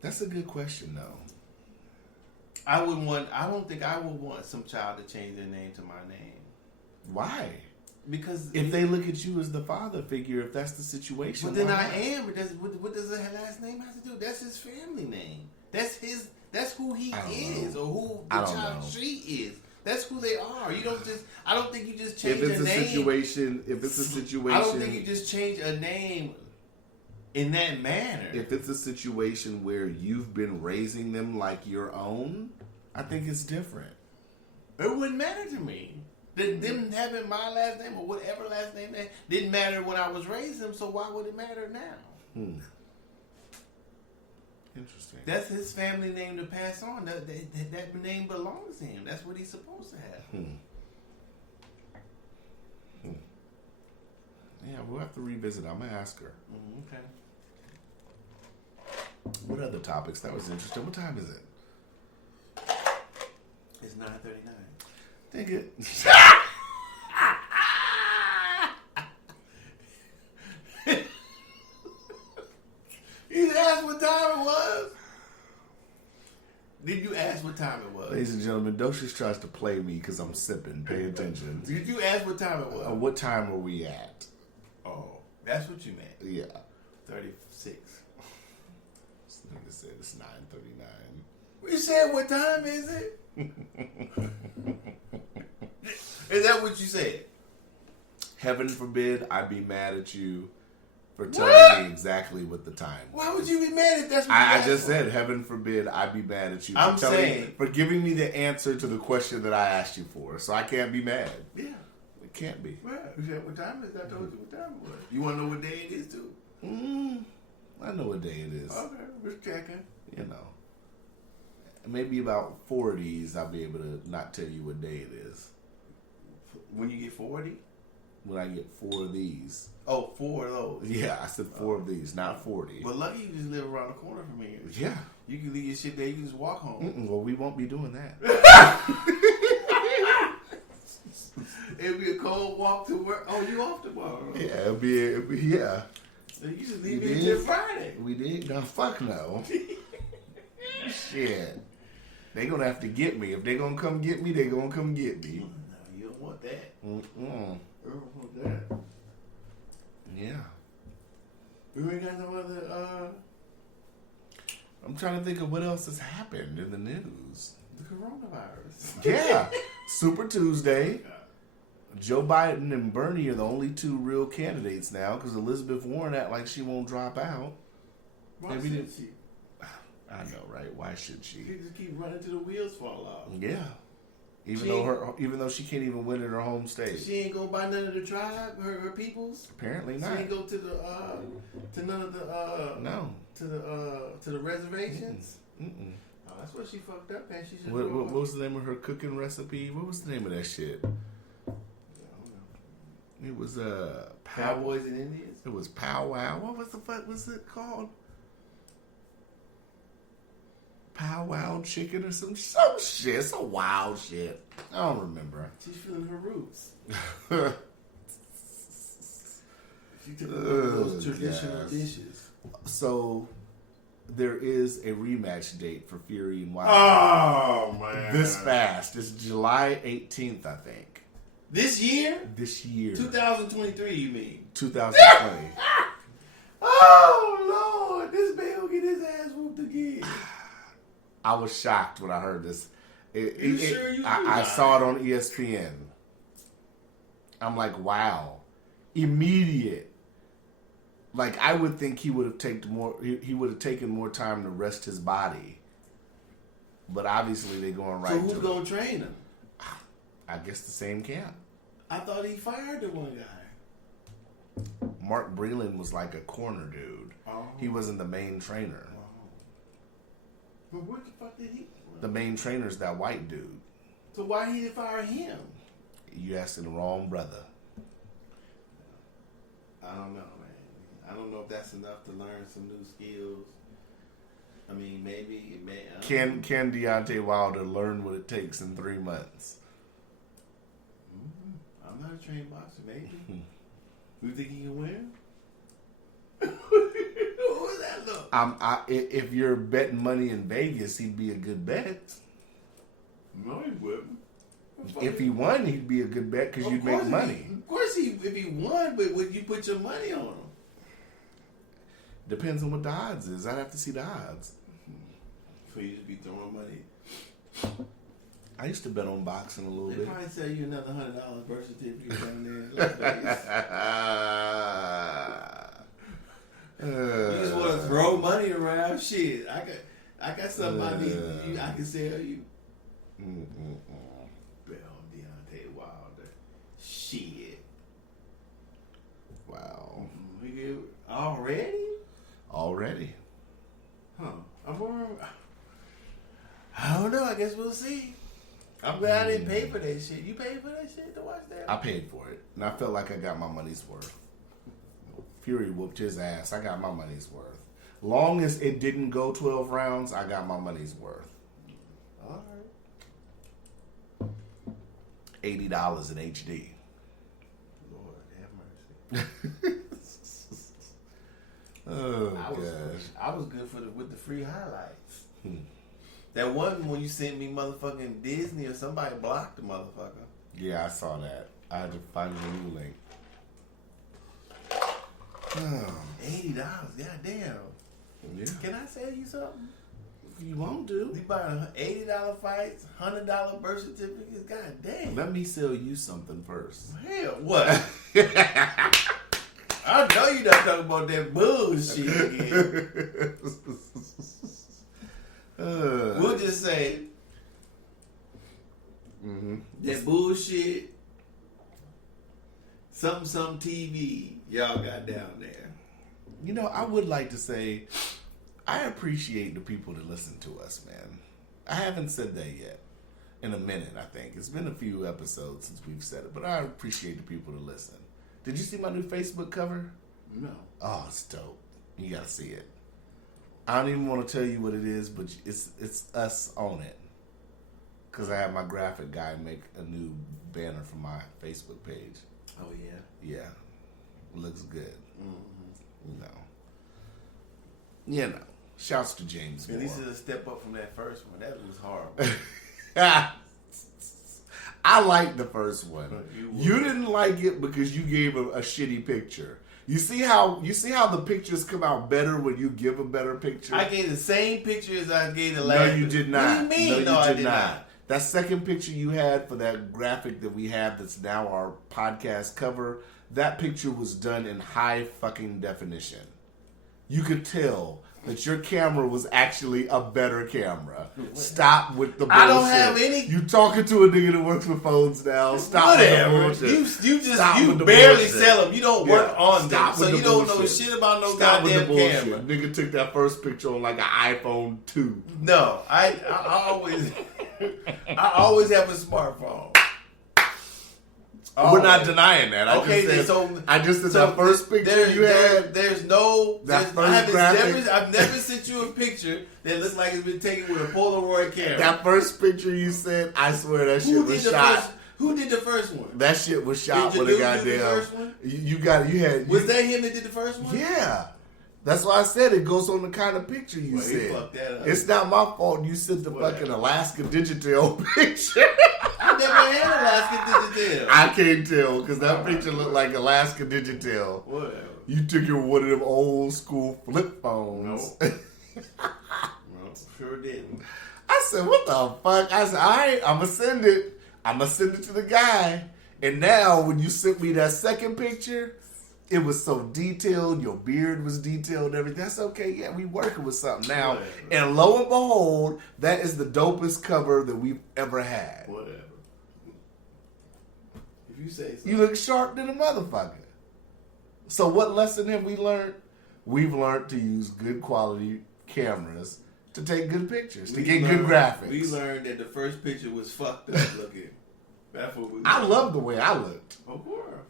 That's a good question though. I don't think I would want some child to change their name to my name. Why? Because If they look at you as the father figure, if that's the situation, but then why I not? am. What does the last name have to do? That's his family name. That's who he is, or who the child she is. That's who they are. You don't just. I don't think you just change If it's a name. if it's a situation, I don't think you just change a name in that manner. If it's a situation where you've been raising them like your own, I think it's different. It wouldn't matter to me. Them having my last name or whatever last name they didn't matter when I was raising them. So why would it matter now? Interesting. That's his family name to pass on. That name belongs to him. That's what he's supposed to have. Yeah, we'll have to revisit. I'm gonna ask her. Okay. What other topics? That was interesting. What time is it? It's 9:39. Think it. You asked what time it was? Did you ask what time it was? Ladies and gentlemen, Docious tries to play me because I'm sipping. Pay attention. Did you ask what time it was? What time are we at? Oh, that's what you meant. Yeah. 36. This nigga said it's 9:39. You said what time is it? Is that what you said? Heaven forbid I be mad at you for telling me exactly what the time was. Why would you be mad if that's what I you just asked said, heaven forbid I be mad at you I'm for telling saying- me, for giving me the answer to the question that I asked you for. So I can't be mad. for? Yeah. It can't be. Well, you said what time is it? I told you what time it was. You want to know what day it is too? I know what day it is. Okay, just checking. You know. Maybe about 4 of these I'll be able to not tell you what day it is. When you get 40? When I get 4 of these. Oh, 4 of those. Yeah, I said 4 of these, not 40. But lucky you just live around the corner from here. Yeah. You can leave your shit there. You can just walk home. Well, we won't be doing that. It'll be a cold walk to work. Oh, you off tomorrow? Yeah, it'll be yeah. So you just leave You me did? until Friday. We did? No, fuck no. Shit. They gonna have to get me. If they gonna come get me, they gonna come get me. No, you don't want that. Mm-mm. You don't want that. Yeah. You ain't got no other, I'm trying to think of what else has happened in the news. the coronavirus. Yeah. Super Tuesday. Joe Biden and Bernie are the only 2 real candidates now because Elizabeth Warren act like she won't drop out. Why Maybe should they- she? I know, right? Why should she? She just keep running till the wheels fall off. Yeah. Even She- though she can't even win at her home state. She ain't go by none of the tribe, her peoples. Apparently She not. ain't go to the to none of the No. to the reservations. Mm-mm. Oh, that's what she fucked up, and she should. What was the name of her cooking recipe? What was the name of that shit? It was Cowboys and Indians. It was powwow. What was the fuck was it called? Powwow chicken or some shit. Some wild shit. I don't remember. She's feeling her roots. Oh, She took those traditional yes. dishes. So there is a rematch date for Fury and Wilder. Oh man! This fast. It's July 18th, I think. This year? This year. 2023, you mean? 2020. Oh Lord! This man will get his ass whooped again. I was shocked when I heard this. Sure you I saw it on ESPN. I'm like, wow. Immediate. Like, I would think he would have taken more. He would have taken more time to rest his body. But obviously, they're going right. So who's to gonna train him? I guess the same camp. I thought he fired the one guy. Mark Breland was like a corner dude. Oh. He wasn't the main trainer. But what the fuck did he? The main trainer's that white dude. So why he didn't fire him? You asking the wrong brother. I don't know, man. I don't know if that's enough to learn some new skills. I mean, maybe it may. Can Deontay Wilder learn what it takes in 3 months? I'm not a trained boxer, maybe. You think he can win? What was that look? If you're betting money in Vegas, he'd be a good bet. No, he wouldn't. If he won, he'd be a good bet because you'd make money. Of course, if he won, but would you put your money on him? Depends on what the odds is. I'd have to see the odds. For you to be throwing money. I used to bet on boxing a little They bit. probably sell you another $100 birth certificate down there in Las Vegas. You just want to throw money around. Shit, I got something I need. I can sell you. Bet on Deontay Wilder. Shit. Wow. We get already? Already. Huh. I don't know. I guess we'll see. I'm glad I didn't pay for that shit. You paid for that shit to watch that? I paid for it. And I felt like I got my money's worth. Fury whooped his ass. I got my money's worth. Long as it didn't go 12 rounds, I got my money's worth. All right. $80 in HD. Lord have mercy. Oh, gosh. I was good with the free highlights. That one when you sent me motherfucking Disney or somebody blocked the motherfucker. Yeah, I saw that. I had to find a new link. $80, goddamn. Yeah. Can I sell you something? If you want to. We buying $80 fights, $100 birth certificates. Goddamn. Let me sell you something first. Hell, what? I know you're not talking about that bullshit again. We'll just say that bullshit. Something TV y'all got down there. You know, I would like to say I appreciate the people that listen to us, man. I haven't said that yet. In a minute, I think. It's been a few episodes since we've said it, but I appreciate the people that listen. Did you see my new Facebook cover? No. Oh, it's dope. You gotta see it. I don't even want to tell you what it is, but it's us on it. Because I have my graphic guy make a new banner for my Facebook page. Oh, yeah? Yeah. It looks good. Mm-hmm. You know. Shouts to James Moore. At least it's a step up from that first one. That was horrible. I liked the first one. You didn't like it because you gave a shitty picture. You see how the pictures come out better when you give a better picture? I gave the same picture as I gave the last. No, you did not. What do you mean? No, I did not. That second picture you had for that graphic that we have that's now our podcast cover, that picture was done in high fucking definition. You could tell that your camera was actually a better camera. Stop with the bullshit. I don't have any. You talking to a nigga that works with phones now. Stop Whatever. with the bullshit. You barely sell them. You don't work on them. So you don't know bullshit. shit about no Stop with the goddamn bullshit. camera. Nigga took that first picture on like an iPhone 2. No, I always have a smartphone. We're not denying that. I just said that first picture you had. I've never sent you a picture that looks like it's been taken with a Polaroid camera. That first picture you sent, I swear that shit was shot. Who did the first one? That shit was shot Did with a you goddamn. do the first one? Was that him that did the first one? Yeah. That's why I said it goes on the kind of picture you He said. fucked that up. It's not my fault you sent the fucking Alaska Digital picture. I never had Alaska Digital. I can't tell because that picture looked like Alaska Digital. Whatever. You took your one of them old school flip phones. No, sure didn't. I said, what the fuck? I said, all right, I'm going to send it. I'm going to send it to the guy. And now when you sent me that second picture, it was so detailed. Your beard was detailed and everything. That's okay. Yeah, we working with something now. Whatever. And lo and behold, that is the dopest cover that we've ever had. Whatever. If you say so. You look sharp than a motherfucker. So what lesson have we learned? We've learned to use good quality cameras to take good pictures, to get good graphics. We learned that the first picture was fucked up looking. That's what we learned. I love the way I looked. Of course.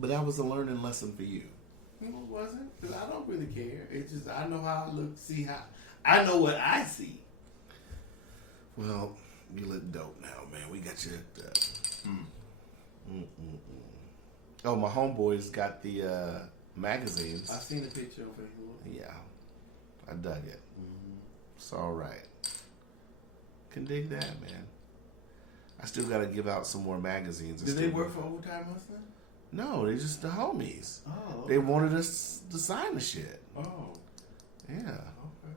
But that was a learning lesson for you. No, it wasn't. Because I don't really care. It's just I know how I look. See how I know what I see. Well, you look dope now, man. We got you hooked up. Oh, my homeboys got the magazines. I seen the picture on Facebook. Yeah, I dug it. It's all right. Can dig that, man. I still got to give out some more magazines. Did they work for Overtime Hustling? No, they just the homies. Oh, They wanted us to sign the shit. oh, Yeah. okay.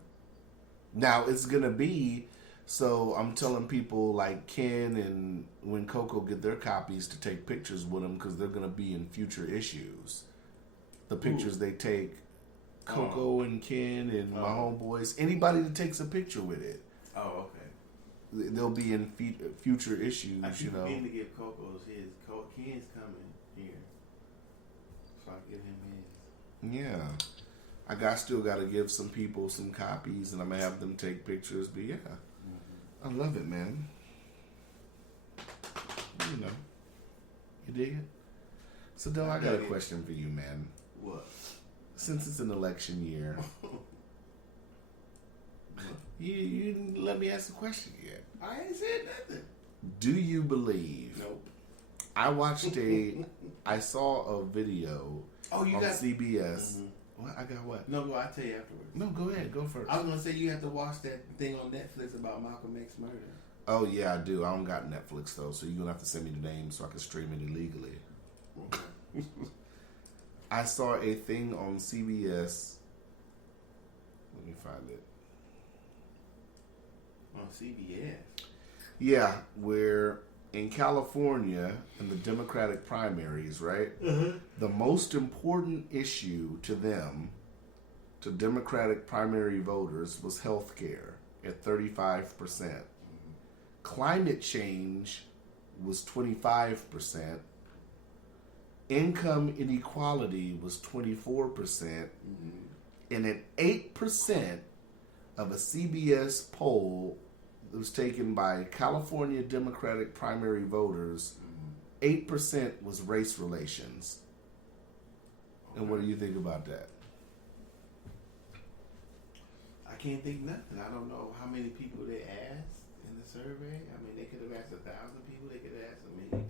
Now it's gonna be. So I'm telling people like Ken and when Coco get their copies to take pictures with them because they're gonna be in future issues. The pictures they take, Coco and Ken and my homeboys, anybody that takes a picture with it, Oh, okay. they'll be in future issues. I You keep know. meaning to give Coco's his. Ken's coming here, so I give him his. Yeah. Still got to give some people some copies, and I'm gonna have them take pictures. But yeah, I love it, man. You know, you dig it. So, Del, I got a question for you, man. What? Since it's an election year, you didn't let me ask the question yet. I ain't said nothing. Do you believe? Nope. I saw a video Oh, you on got CBS. What? I got what? No, I'll tell you afterwards. No, go ahead. Go first. I was gonna say you have to watch that thing on Netflix about Malcolm X murder. Oh, yeah, I do. I don't got Netflix, though, so you're going to have to send me the name so I can stream it illegally. Okay. I saw a thing on CBS. Let me find it. On CBS. Yeah, where in California, in the Democratic primaries, right? The most important issue to them, to Democratic primary voters, was health care at 35%. Climate change was 25%. Income inequality was 24%. And at 8% of a CBS poll that was taken by California Democratic primary voters, 8% was race relations. And what do you think about that? I can't think nothing. I don't know how many people they asked in the survey. I mean, they could have asked 1,000 people. They could have asked a million.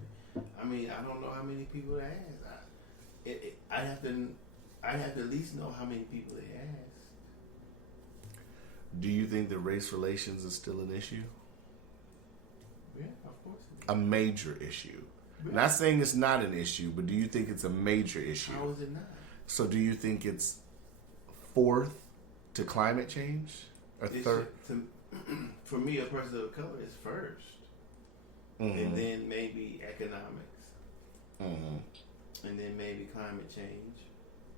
I mean, I don't know how many people they asked. I'd have to at least know how many people they asked. Do you think that race relations is still an issue? Yeah, of course. A major issue. Not saying it's not an issue, but do you think it's a major issue? How is it not? So do you think it's fourth to climate change? Or third? For me, a person of color is first. And then maybe economics. And then maybe climate change.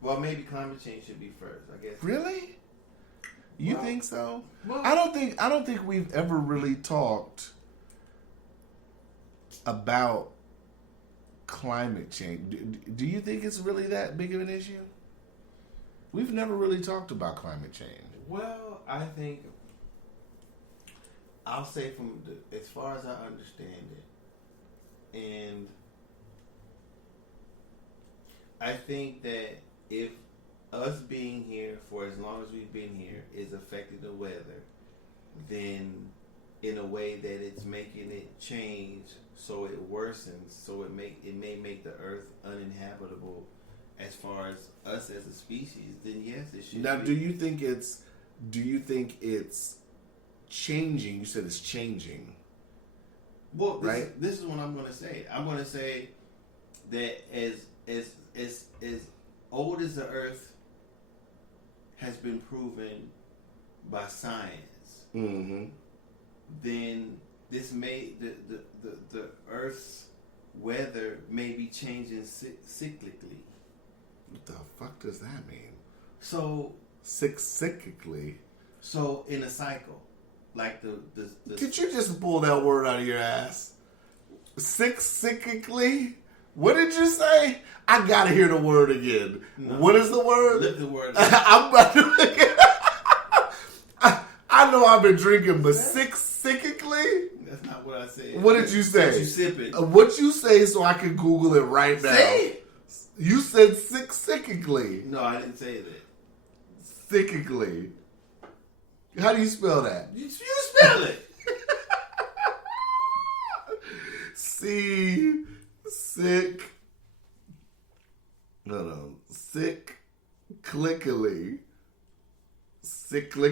Well, maybe climate change should be first, I guess. Really? You think so? Well, I don't think we've ever really talked about climate change. Do you think it's really that big of an issue? We've never really talked about climate change. Well, I think I'll say as far as I understand it, and I think that if us being here for as long as we've been here is affecting the weather, then in a way that it's making it change so it worsens, so it may make the earth uninhabitable as far as us as a species, then yes, it should Now, be. do you think it's changing? You said it's changing. Well, right? This is what I'm going to say. I'm going to say that as old as the earth has been proven by science, then this may the Earth's weather may be changing cyclically. What the fuck does that mean? So Cyclically. So in a cycle, like the Did you just pull that word out of your ass? Cyclically? What did you say? I gotta hear the word again. No. What is the word? Lift the word. I'm about to look it. I know I've been drinking, but cyclically? That's not what I said. What did you say? You sipping. What you say so I can Google it right now. Say it. You said sickly. No, I didn't say that. Sickly. How do you spell that? You spell it. Sick. No. Sick. Clickily. Sickly.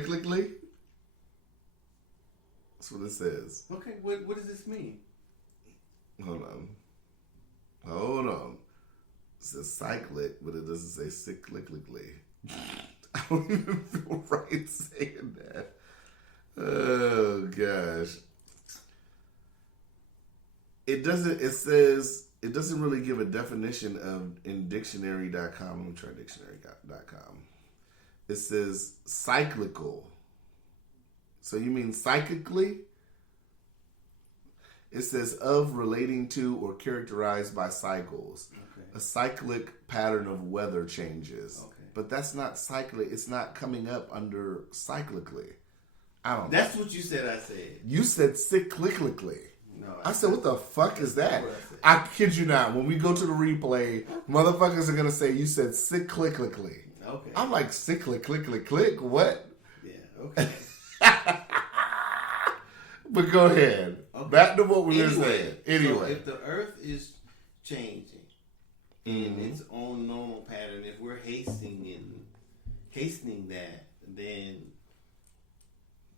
That's what it says. Okay, what does this mean? Hold on. It says cyclic, but it doesn't say cyclically. I don't even feel right saying that. Oh gosh. It doesn't really give a definition in dictionary.com. Let me try dictionary.com. It says cyclical. So you mean psychically? It says of, relating to, or characterized by cycles. Okay. A cyclic pattern of weather changes. Okay. But that's not cyclic. It's not coming up under cyclically. I don't know. That's what you said I said. You said cyclically. No. I said, what the fuck is that? That's what I said. I kid you not. When we go to the replay, motherfuckers are going to say, you said cyclically. Okay. I'm like, cyclic, click. What? Yeah, okay. But go ahead. Okay. Back to what we were saying. Anyway. So if the earth is changing in its own normal pattern, if we're hastening that, then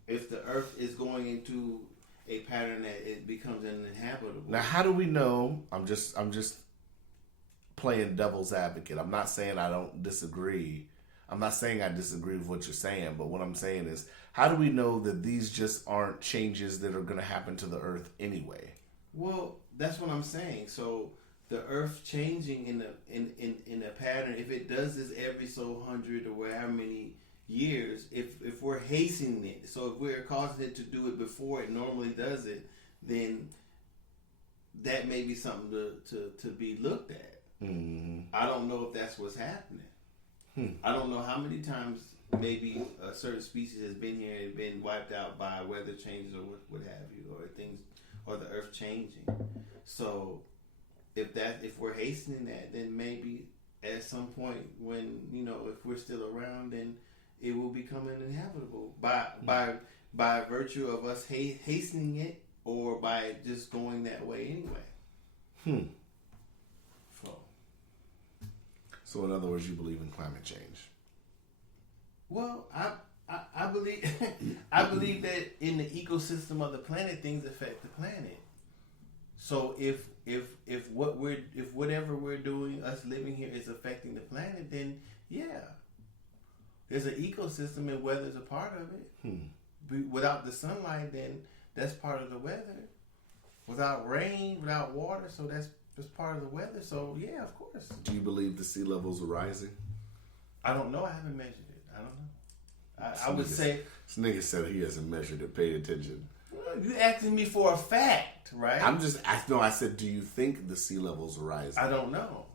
if the earth is going into a pattern that it becomes uninhabitable. Now, how do we know? I'm just playing devil's advocate. I'm not saying I don't disagree. I'm not saying I disagree with what you're saying, but what I'm saying is, how do we know that these just aren't changes that are going to happen to the earth anyway? Well, that's what I'm saying. So the earth changing in a pattern, if it does this every so 100 or however many years, if we're hastening it, so if we're causing it to do it before it normally does it, then that may be something to be looked at. Mm-hmm. I don't know if that's what's happening. I don't know how many times maybe a certain species has been here and been wiped out by weather changes or what have you, or things, or the earth changing. So if we're hastening that, then maybe at some point when, if we're still around, then it will become uninhabitable by virtue of us hastening it, or by just going that way anyway. So in other words, you believe in climate change? Well, I believe I believe that in the ecosystem of the planet, things affect the planet. So if whatever we're doing, us living here, is affecting the planet, then yeah, there's an ecosystem and weather's a part of it. Without the sunlight, then that's part of the weather. Without rain, without water, so that's part of the weather. So yeah, of course. Do you believe the sea levels are rising? I don't know. I haven't measured it. I don't know. I would say this nigga said he hasn't measured it. Pay attention. Well, you asking me for a fact, right? I said, do you think the sea levels are rising? I don't know.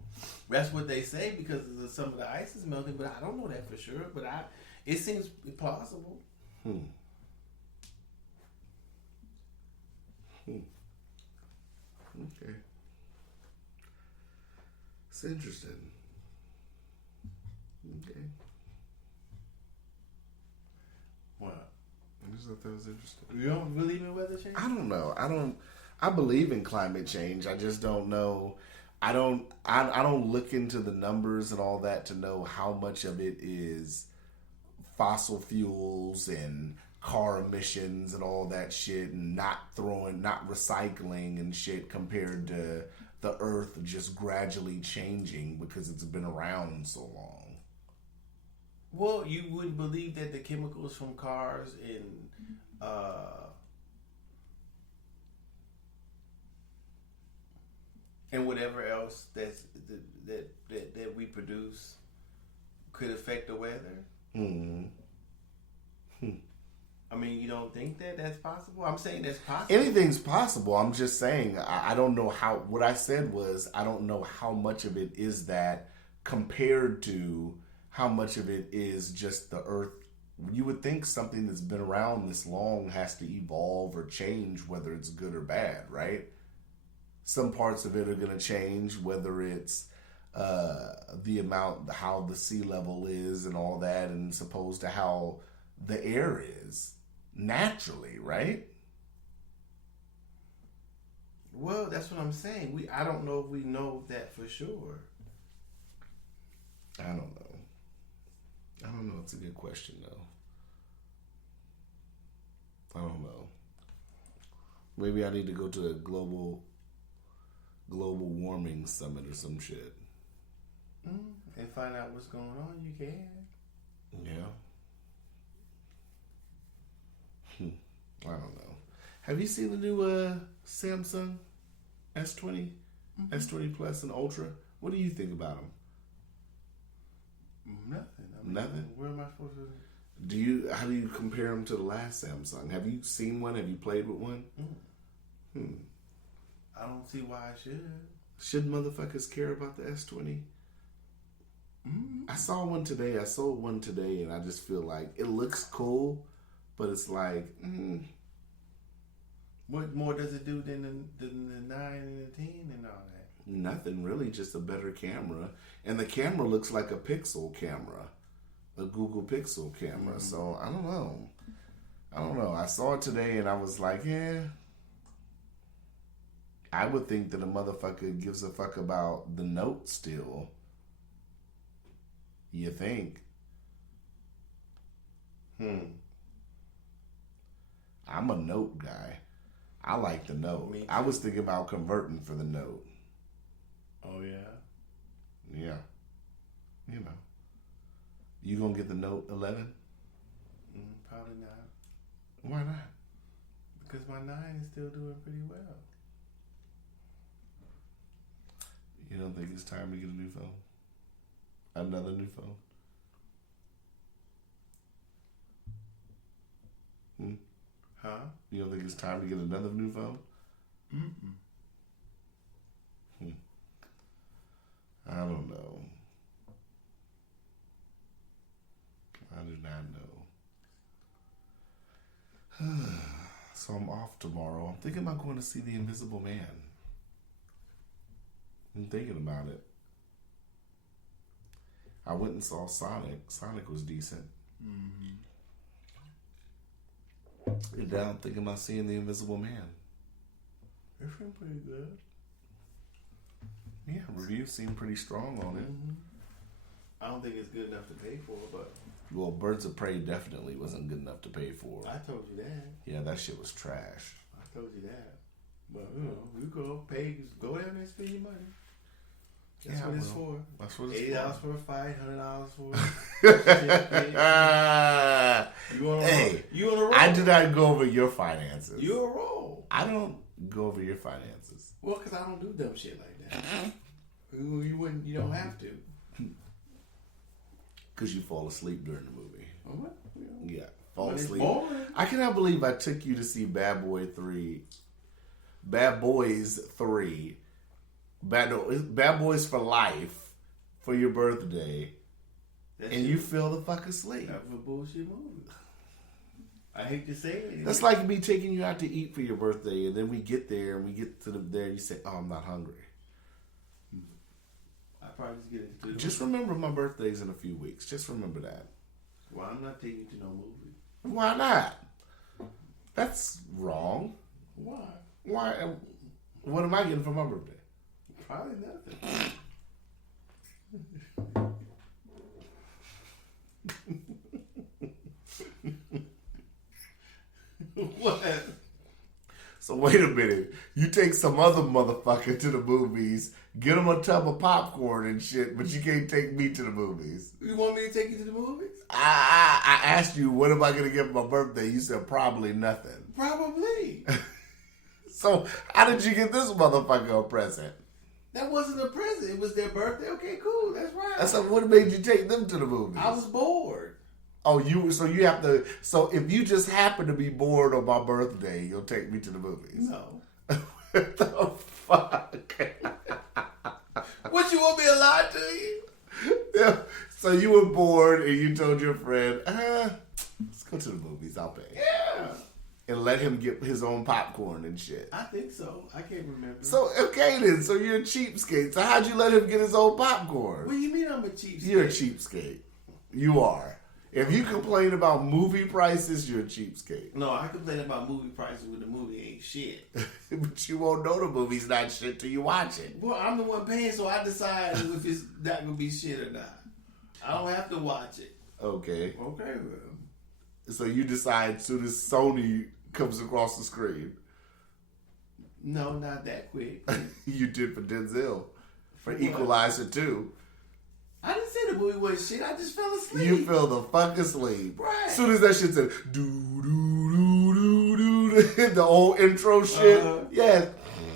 That's what they say because some of the ice is melting, but I don't know that for sure. But it seems plausible. Okay. It's interesting. Okay. What? I just thought that was interesting. You don't believe in weather change? I don't know. I believe in climate change. I just don't know. I don't look into the numbers and all that to know how much of it is fossil fuels and car emissions and all that shit, and not recycling and shit, compared to the earth just gradually changing because it's been around so long. Well, you wouldn't believe that the chemicals from cars and whatever else that we produce could affect the weather. I mean, you don't think that that's possible? I'm saying that's possible. Anything's possible. I'm just saying, I don't know how, what I said was, I don't know how much of it is that compared to how much of it is just the earth. You would think something that's been around this long has to evolve or change, whether it's good or bad, right? Some parts of it are going to change, whether it's the amount, how the sea level is and all that, and as opposed to how the air is naturally, right? Well, that's what I'm saying. I don't know if we know that for sure. I don't know. I don't know. It's a good question, though. I don't know. Maybe I need to go to a global warming summit or some shit. And find out what's going on. You can. Yeah. I don't know. Have you seen the new Samsung S20, S20 Plus and Ultra? What do you think about them? Nothing. Nothing? Where am I supposed to? How do you compare them to the last Samsung? Have you seen one? Have you played with one? I don't see why I should. Should motherfuckers care about the S20? I saw one today. I sold one today, and I just feel like it looks cool, but it's like, What more does it do than the 9 and the 10 and all that? nothing really, just a better camera. And the camera looks like a Pixel camera, a Google Pixel camera. So I don't know. I saw it today, and I was like, yeah. I would think that a motherfucker gives a fuck about the Note still. You think? I'm a Note guy. I like the Note. I was thinking about converting for the Note. Oh, yeah? Yeah. You know. You gonna get the Note 11? Probably not. Why not? Because my 9 is still doing pretty well. You don't think it's time to get a new phone? Another new phone? Huh? You don't think it's time to get another new phone? I don't know. I do not know. So I'm off tomorrow. I'm thinking about going to see The Invisible Man. I'm thinking about it. I went and saw Sonic. Sonic was decent. And now I'm thinking about seeing The Invisible Man. It's been pretty good. Yeah, reviews seem pretty strong on it. I don't think it's good enough to pay for, but... Well, Birds of Prey definitely wasn't good enough to pay for. I told you that. Yeah, that shit was trash. I told you that. But, you go there and spend your money. That's what it's for. That's what it's $80 for a fight, $100 for You on a roll. You on a roll. I do not go over your finances. You a roll. I don't go over your finances. Well, because I don't do dumb shit like that. You don't have to. Because you fall asleep during the movie. Oh, what? Yeah, fall asleep. Boring. I cannot believe I took you to see Bad Boys 3. Bad Boys for Life for your birthday. And you fell the fuck asleep. That's a bullshit movie. I hate to say it. That's like me taking you out to eat for your birthday, and then we get there, and there, and you say, "Oh, I'm not hungry." I probably just get into it. Just remember my birthday's in a few weeks. Just remember that. Well, I'm not taking you to no movie. Why not? That's wrong. Why? Why? What am I getting for my birthday? Probably nothing. What? So wait a minute. You take some other motherfucker to the movies, get him a tub of popcorn and shit, but you can't take me to the movies. You want me to take you to the movies? I asked you, what am I going to get for my birthday? You said probably nothing. Probably. So how did you get this motherfucker a present? That wasn't a present. It was their birthday. Okay, cool. That's right. I said, what made you take them to the movies? I was bored. Oh, so if you just happen to be bored on my birthday, you'll take me to the movies. No. What the fuck? What, you want me to lie to you? Yeah. So you were bored and you told your friend, let's go to the movies, I'll pay. Yeah. and let him get his own popcorn and shit. I think so. I can't remember. So, okay then. So you're a cheapskate. So how'd you let him get his own popcorn? What do you mean I'm a cheapskate? You're a cheapskate. You are. If you complain about movie prices, you're a cheapskate. No, I complain about movie prices when the movie ain't shit. But you won't know the movie's not shit till you watch it. Well, I'm the one paying, so I decide if it's not gonna be shit or not. I don't have to watch it. Okay. Okay, well. So you decide as soon as Sony comes across the screen. No, not that quick. You did for Denzel. For What? Equalizer 2. I didn't say the movie was shit. I just fell asleep. You fell the fuck asleep. Right. As soon as that shit said, do, do, do, do, do, the old intro shit. Yes.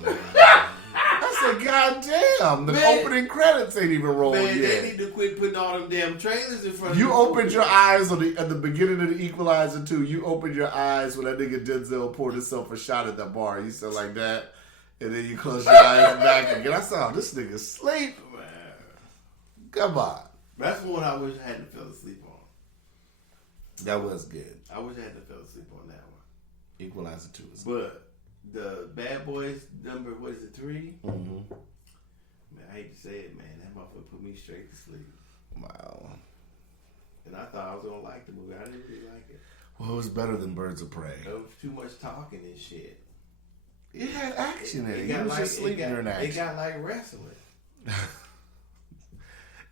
I said, God damn, the Man. opening credits ain't even rolled Man, yet. they need to quit putting all them damn trailers in front of You the opened movie. your eyes at the beginning of the Equalizer 2. You opened your eyes when that nigga Denzel poured himself a shot at the bar. You said like that, and then you closed your eyes back again. I saw this nigga sleep. Man. Come on, That's one I wish I hadn't fell asleep on. that was good. I wish I hadn't fell asleep on that one. Equalizer 2 is good. But the Bad Boys number, what is it, 3? Mm-hmm. Man, I hate to say it, man. That motherfucker put me straight to sleep. Wow. And I thought I was gonna like the movie. I didn't really like it. Well, it was better than Birds of Prey. There was too much talking and shit. It had action in it. You got was like just sleeping during action. It got like wrestling.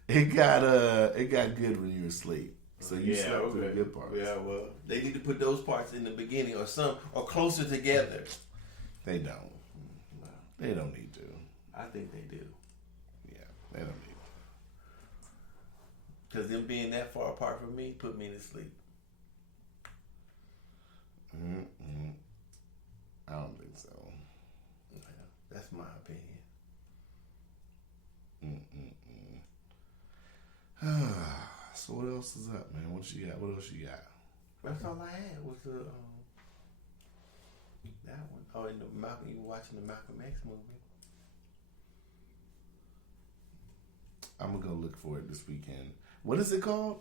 It got good when you were asleep. So you slept through the good parts. Yeah, well, they need to put those parts in the beginning or closer together. They don't. No, They don't need to. I think they do. Yeah, they don't need Because them being that far apart from me put me to sleep. to. Mm-mm. I don't think so. That's my opinion. So what else is up, man? What you got? What else you got? That's all I had was the that one. Oh, and the Malcolm. You were watching the Malcolm X movie. I'm gonna go look for it this weekend. What is it called?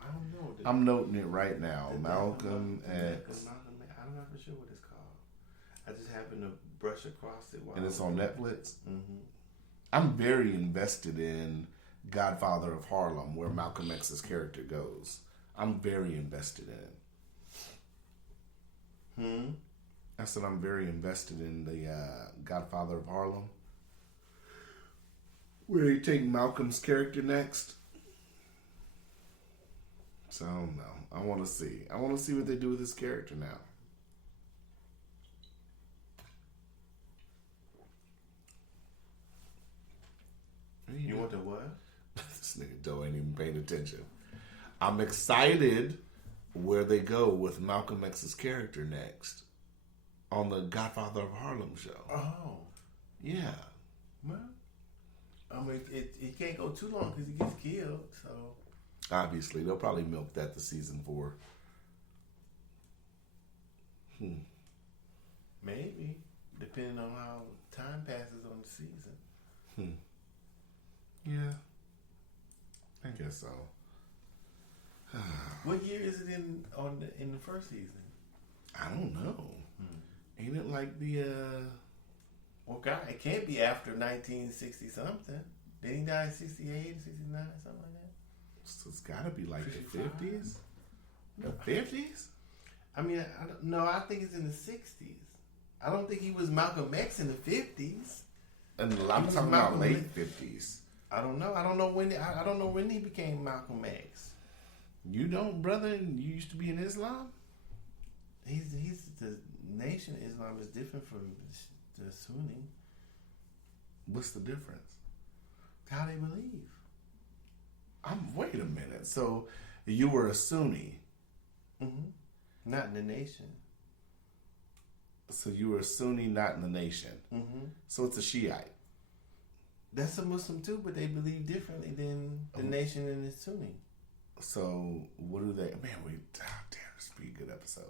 I don't know. I'm noting it right now. Malcolm X. Malcolm X. I'm not for sure what it's called. I just happened to brush across it. And it's on Netflix. Mm-hmm. I'm very invested in Godfather of Harlem, where Malcolm X's character goes. I'm very invested in it. I said I'm very invested in the Godfather of Harlem. Where they take Malcolm's character next. So I don't know. I want to see. I want to see what they do with his character now. You want the what? This nigga Doe ain't even paying attention. I'm excited where they go with Malcolm X's character next on the Godfather of Harlem show. Oh, Yeah. well, I mean, it can't go too long because he gets killed. So Obviously, they'll probably milk that to season 4. maybe, depending on how time passes on the season. Yeah. I guess so. What year is it in the first season? I don't know. Ain't it like the Well, God, it can't be after 1960 something. Didn't he die in 68, 69, something like that? so it's gotta be like 55? the 50s? The 50s? I mean, I think it's in the 60s. I don't think he was Malcolm X in the 50s. And I'm was talking about Malcolm late X. 50s. I don't know. I don't know when he became Malcolm X. You don't, brother? You used to be in Islam? He's the Nation Islam is different from the Sunni. What's the difference? How they believe. Wait a minute. So you were a Sunni. Not in the Nation. So you were a Sunni, not in the Nation. So it's a Shiite. That's a Muslim too, but they believe differently than the Nation and the Sunni. So what do they? Man, damn, this would be a good episode.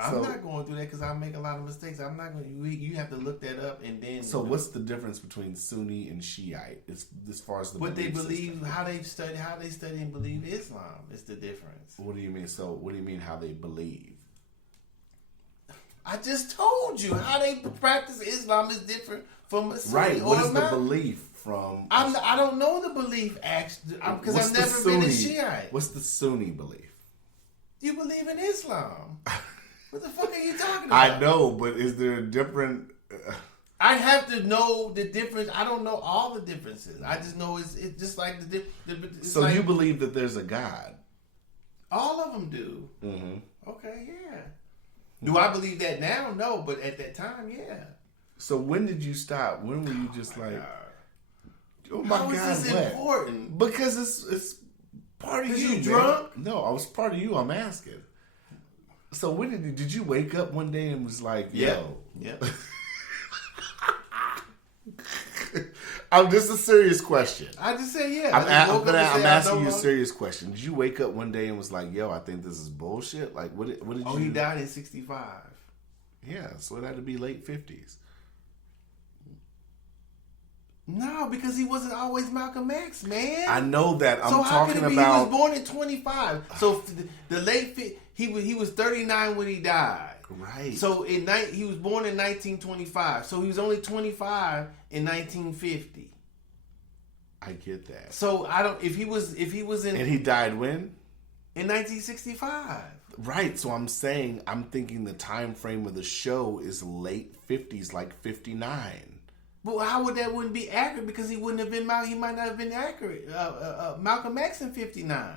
I'm not going through that because I make a lot of mistakes. I'm not going. You have to look that up and then. So what's the difference between Sunni and Shiite? It's as far as the. What they belief believe, system. how they study and believe Islam is the difference. What do you mean? So what do you mean how they believe? I just told you how they practice Islam is different from a Sunni Right. or What a is the Maliki. belief from? I don't know the belief actually because What's I've the never been a Sunni- Shiite. What's the Sunni belief? You believe in Islam? What the fuck are you talking about? I know, but is there a different? I have to know the difference. I don't know all the differences. I just know it's just like the So like, you believe that there's a God? all of them do. Mm-hmm. Okay, yeah. Do I believe that now? No, but at that time, yeah. So when did you stop? When were you just like, oh my How God, is this what? important? Because it's part of Was you. you man. drunk? No, I was part of you. I'm asking. So when did you wake up one day and was like, yo? Yeah. This is a serious question. I just said yeah. I'm I'm asking you a serious question. Did you wake up one day and was like, yo, I think this is bullshit? Like, what did you... Oh, he died in 65. Yeah, so it had to be late 50s. No, because he wasn't always Malcolm X, man. I know that. I'm so how talking could it be about... he was born in 25? So the late... He was 39 when he died. Right. So he was born in 1925. So he was only 25 in 1950. I get that. So I don't... If he was in... And he died when? In 1965. Right. So I'm saying, I'm thinking the time frame of the show is late 50s, like 59. But how would that wouldn't be accurate? Because he wouldn't have been he might not have been accurate. Malcolm X in 59. I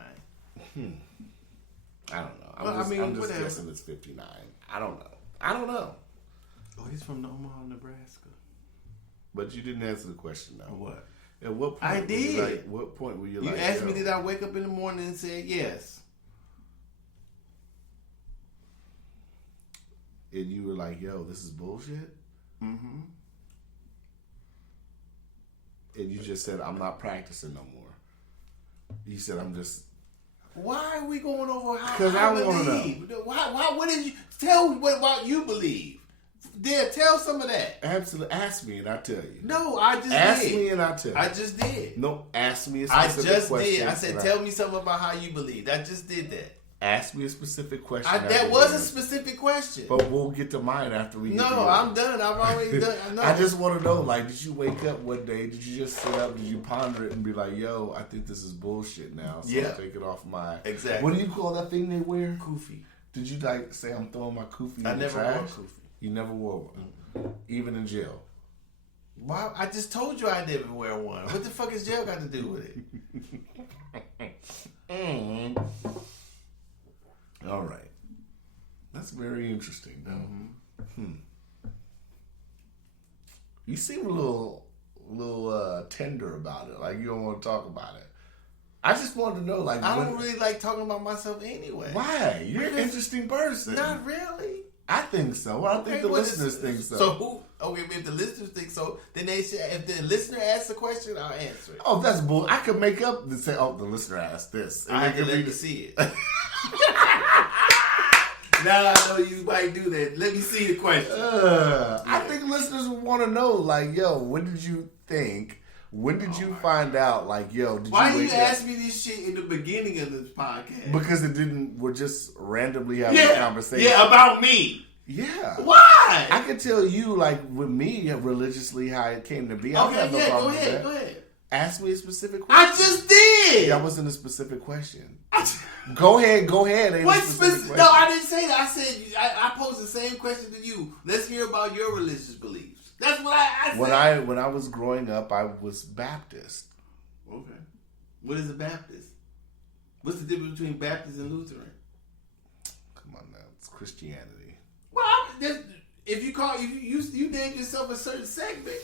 don't know. I'm just whatever. guessing it's 59. I don't know. Oh, he's from Omaha, Nebraska. But you didn't answer the question though. What? At what point? I did. What point were you You like? asked yo? me, did I wake up in the morning and said yes? And you were like, yo, this is bullshit? Mm-hmm. And you just said, I'm not practicing no more. You said, I'm just... Why are we going over how 'Cause I wanna believe? Why? What did you tell? What you believe? There, tell some of that. Absolutely. Ask me and I'll tell you. No, I just Ask did. me and I'll tell you. I just did. No, ask me a I specific just question. did. I said, and tell me something about how you believe. I just did that. Ask me a specific question. That was a specific question. But we'll get to mine after we get to No, yours. I'm done. I've already done. No. I just want to know, like, did you wake up one day? Did you just sit up? Did you ponder it and be like, yo, I think this is bullshit now. So Yeah. I'll take it off my... Exactly. What do you call that thing they wear? Kufi. Did you, like, say, I'm throwing my kufi in I the never trash? wore a kufi. You never wore one? Even in jail? Why? I just told you I didn't wear one. What the fuck has jail got to do with it? All right. That's very interesting, though. You seem a little tender about it. Like you don't want to talk about it. I just wanted to know, like, I don't really like talking about myself anyway. why? You're an interesting person. Not really. I think so. I think the listeners think so. So who? Okay, if the listeners think so, then they should. If the listener asks a question, I'll answer it. Oh, that's bull. I could make up and say, "Oh, the listener asked this." And I they can could let read me it. see it. Now I know you might do that. Let me see the question. I think listeners would want to know, like, yo, when did you think? When did you find out? Like, yo, did Why you you wake up? ask me this shit in the beginning of this podcast? Because it didn't. We're just randomly having a conversation. Yeah, about me. Yeah. Why? I could tell you, like, with me religiously, how it came to be. I don't have no go problem with ahead, that. go ahead. Ask me a specific question. I just did. That wasn't a specific question. Go ahead. Ain't What a specific question. No, I didn't say that. I said I posed the same question to you. Let's hear about your religious beliefs. That's what I said. When I was growing up, I was Baptist. Okay. What is a Baptist? What's the difference between Baptist and Lutheran? Come on now, it's Christianity. Well, if you call you named yourself a certain segment.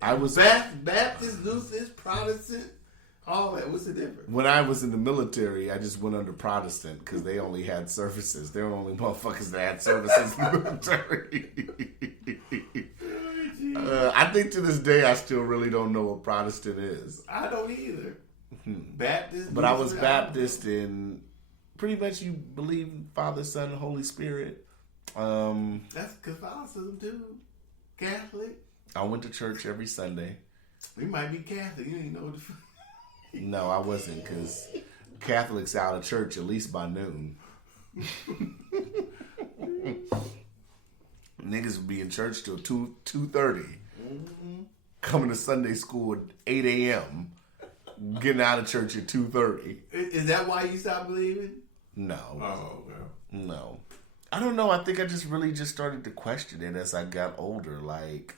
I was Baptist, Lutheran, Protestant, all that. What's the difference? When I was in the military, I just went under Protestant because they only had services. They were the only motherfuckers that had services in the military. I think to this day, I still really don't know what Protestant is. I don't either. Baptist, But I was Lutheran, Baptist in pretty much you believe in Father, Son, and Holy Spirit. That's Catholicism too. Catholic. I went to church every Sunday. You might be Catholic. You ain't know what the fuck. No, I wasn't because Catholics out of church at least by noon. Niggas would be in church till 2:30. Coming to Sunday school at 8 a.m. Getting out of church at 2:30. Is that why you stopped believing? No. Oh, okay. No. I don't know. I think I just really just started to question it as I got older. Like,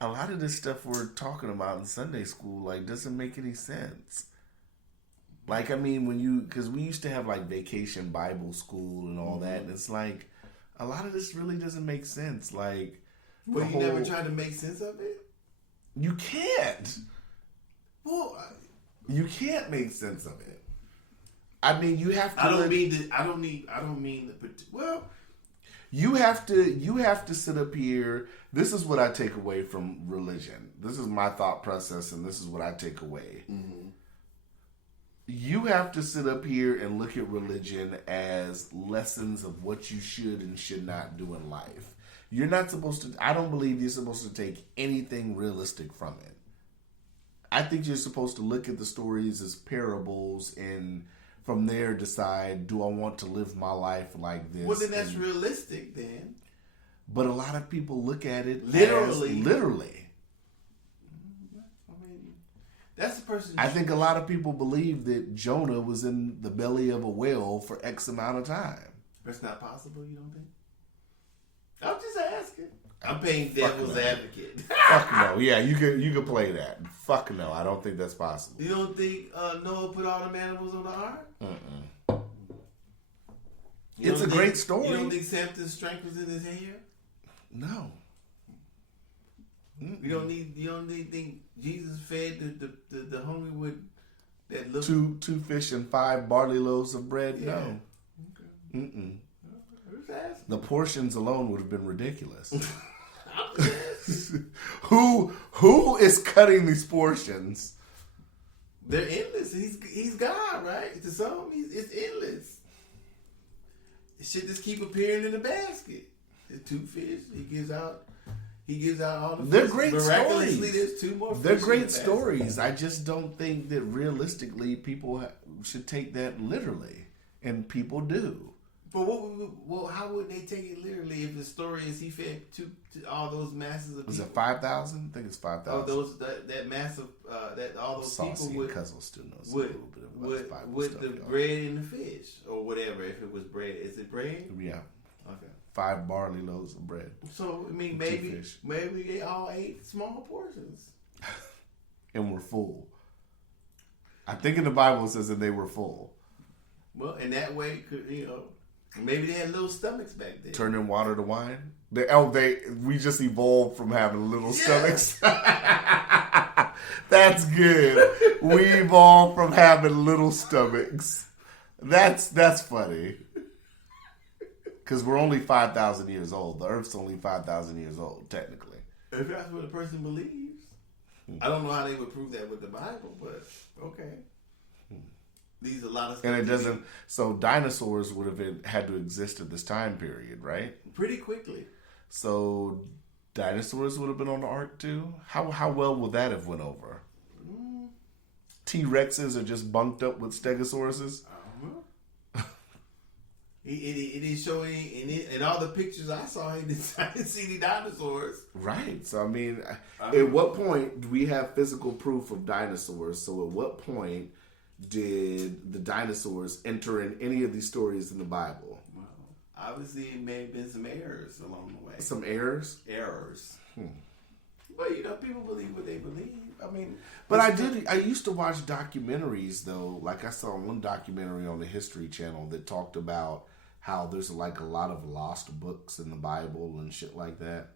a lot of this stuff we're talking about in Sunday school, like, doesn't make any sense. Like, I mean, because we used to have, like, vacation Bible school and all that, and it's like, a lot of this really doesn't make sense. Like, well, you never tried to make sense of it? You can't. Well, you can't make sense of it. I mean, you have to. I don't mean the. Well, you have to sit up here. This is what I take away from religion. This is my thought process, and this is what I take away. Mm-hmm. You have to sit up here and look at religion as lessons of what you should and should not do in life. You're not supposed to. I don't believe you're supposed to take anything realistic from it. I think you're supposed to look at the stories as parables and from there decide, do I want to live my life like this? Well, then that's realistic then. But a lot of people look at it literally. As literally. I mean, that's the person. I think a lot of people believe that Jonah was in the belly of a whale for X amount of time. That's not possible, you don't think? I'm just asking. I'm playing devil's advocate. Fuck no. Yeah, you could play that. Fuck no. I don't think that's possible. You don't think Noah put all the animals on the ark? It's a great story. You don't think Samson's strength was in his hair? No. You don't think Jesus fed the hungry with that little two fish and 5 barley loaves of bread? Yeah. No. Okay. The portions alone would have been ridiculous. Who is cutting these portions? They're endless. He's God, right? To some, it's endless. It should just keep appearing in the basket. The 2 fish. He gives out all the. They're fish. great Miraculously, stories. there's 2 more. They're fish great in the stories. I just don't think that realistically people should take that literally, and people do. But how would they take it literally if the story is he fed to all those masses of people? Was it 5,000? I think it's 5,000. Oh, that massive that all those Saucy people would Cuzzo still knows with a little bit about Bible with stuff, the y'all. bread and the fish or whatever. If it was bread, is it bread? Yeah. Okay. 5 barley loaves of bread. So I mean, and maybe they all ate small portions and were full. I think in the Bible it says that they were full. Well, in that way, maybe they had little stomachs back then. Turning water to wine. We just evolved from having little stomachs. That's good. We evolved from having little stomachs. That's funny. Because we're only 5,000 years old. The Earth's only 5,000 years old, technically. If that's what a person believes. I don't know how they would prove that with the Bible, but okay. These a lot of stuff. And it doesn't. So dinosaurs would have had to exist at this time period, right? Pretty quickly. So dinosaurs would have been on the ark too. How well would that have went over? T-Rexes are just bunked up with Stegosauruses. It didn't show any in all the pictures I saw. I didn't see any dinosaurs. Right. So I mean, at what point do we have physical proof of dinosaurs? So at what point did the dinosaurs enter in any of these stories in the Bible? Well, obviously, it may have been some errors along the way. Some errors? Errors. Well, people believe what they believe. I mean, but I used to watch documentaries though. Like I saw one documentary on the History Channel that talked about how there's like a lot of lost books in the Bible and shit like that.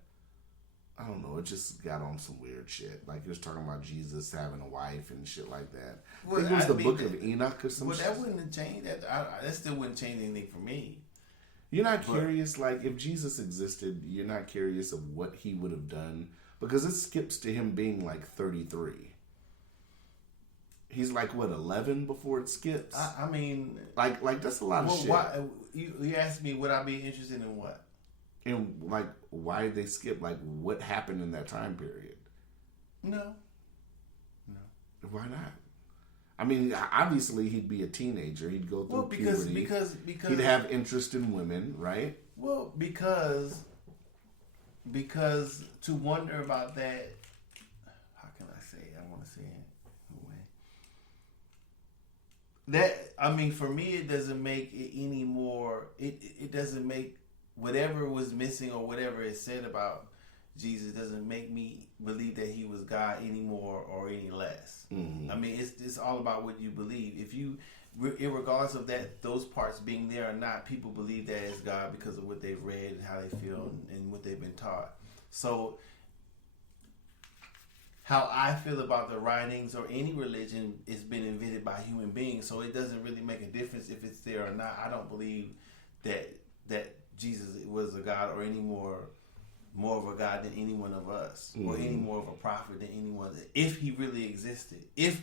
I don't know. It just got on some weird shit. Like it was talking about Jesus having a wife and shit like that. I think it was the Book of Enoch or something. Well, that wouldn't have changed. That still wouldn't change anything for me. You're not curious, like if Jesus existed, you're not curious of what he would have done because it skips to him being like 33. He's like what 11 before it skips. I mean, like that's a lot of shit. Why, you asked me would I be interested in what? And like, why did they skip? Like, what happened in that time period? No. Why not? I mean, obviously he'd be a teenager. He'd go through puberty. because he'd have interest in women, right? Well, because to wonder about that, how can I say it? I want to say it in a way. That, I mean, for me, it doesn't make it any more. It doesn't make whatever was missing or whatever is said about Jesus doesn't make me believe that he was God any more or any less. Mm-hmm. I mean, it's all about what you believe. If you, regardless of that, those parts being there or not, people believe that as God because of what they've read and how they feel and what they've been taught. So, how I feel about the writings or any religion is been invented by human beings, so it doesn't really make a difference if it's there or not. I don't believe that Jesus was a God or any more of a God than any one of us, or any more of a prophet than anyone. If he really existed, if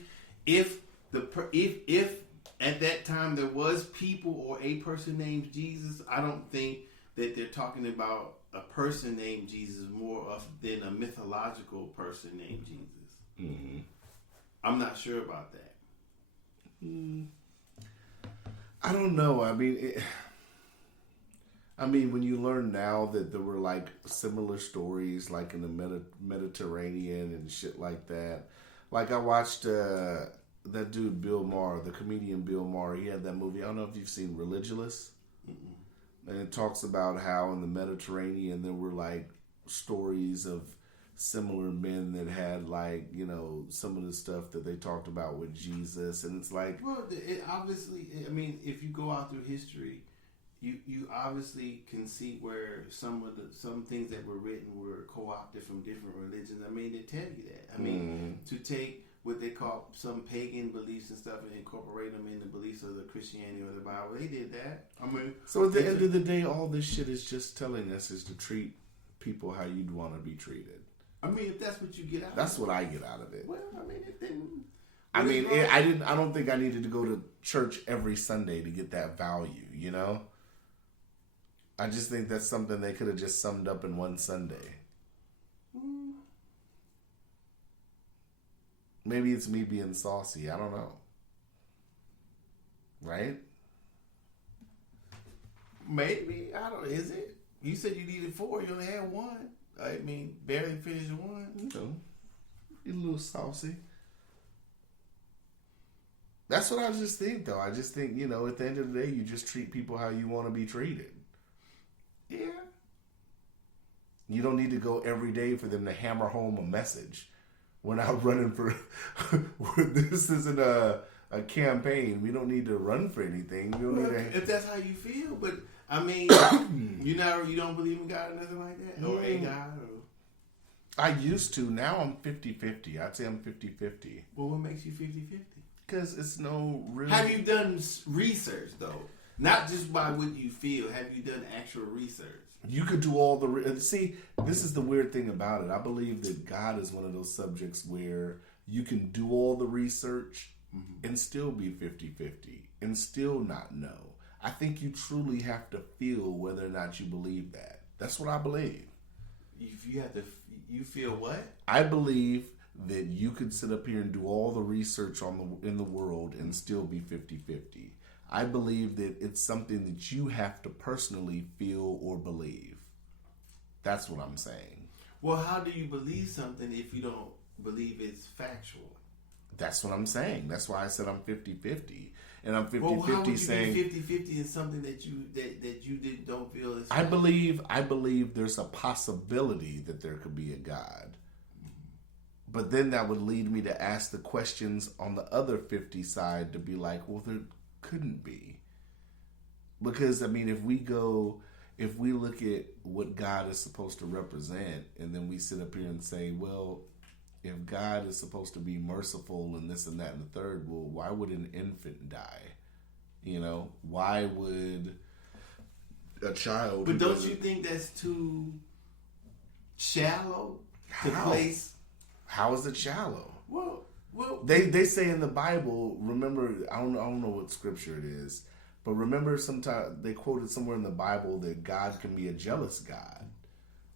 at that time there was people or a person named Jesus, I don't think that they're talking about a person named Jesus more than a mythological person named Jesus. Mm-hmm. I'm not sure about that. I don't know. I mean, when you learn now that there were like similar stories, like in the Mediterranean and shit like that. Like I watched that dude Bill Maher, the comedian Bill Maher. He had that movie. I don't know if you've seen Religulous. Mm-mm. And it talks about how in the Mediterranean there were like stories of similar men that had like, you know, some of the stuff that they talked about with Jesus. And it's like, well, it obviously, I mean, if you go out through history, you obviously can see where some things that were written were co-opted from different religions. I mean, they tell you that. I mean, to take what they call some pagan beliefs and stuff and incorporate them in the beliefs of the Christianity or the Bible, they did that. I mean, so at the end of the day, all this shit is just telling us is to treat people how you'd want to be treated. I mean, if that's what you get out that's of it. what I get out of it. Well, I mean, it didn't. I don't think I needed to go to church every Sunday to get that value, you know? I just think that's something they could have just summed up in one Sunday. Maybe it's me being saucy. I don't know. Right? Maybe. I don't know. Is it? You said you needed 4. You only had 1. I mean, barely finished 1. You know, you're a little saucy. That's what I just think, though. I just think, you know, at the end of the day, you just treat people how you want to be treated. Yeah. You don't need to go every day for them to hammer home a message. We're not running for... this isn't a campaign. We don't need to run for anything. We don't need to... If that's how you feel, but I mean, you don't believe in God or nothing like that? Or a God? Or... I used to. Now I'm 50-50. I'd say I'm 50-50. Well, what makes you 50-50? Because it's no real... Have you done research, though? Not just by what you feel. Have you done actual research? You could do all the... See, this is the weird thing about it. I believe that God is one of those subjects where you can do all the research and still be 50-50 and still not know. I think you truly have to feel whether or not you believe that. That's what I believe. If you have to... You feel what? I believe that you could sit up here and do all the research in the world and still be 50-50. I believe that it's something that you have to personally feel or believe. That's what I'm saying. Well, how do you believe something if you don't believe it's factual? That's what I'm saying. That's why I said I'm 50-50. And I'm 50-50 well, how would you saying... be 50-50 in something that you don't feel is I believe there's a possibility that there could be a God. But then that would lead me to ask the questions on the other 50 side to be like, well, there couldn't be. Because, I mean, if we look at what God is supposed to represent, and then we sit up here and say, well, if God is supposed to be merciful and this and that and the third, well, why would an infant die? You know, why would a child... But don't you think that's too shallow to place... How is it shallow? Well, they say in the Bible. Remember, I don't know what scripture it is, but remember, sometimes they quoted somewhere in the Bible that God can be a jealous God.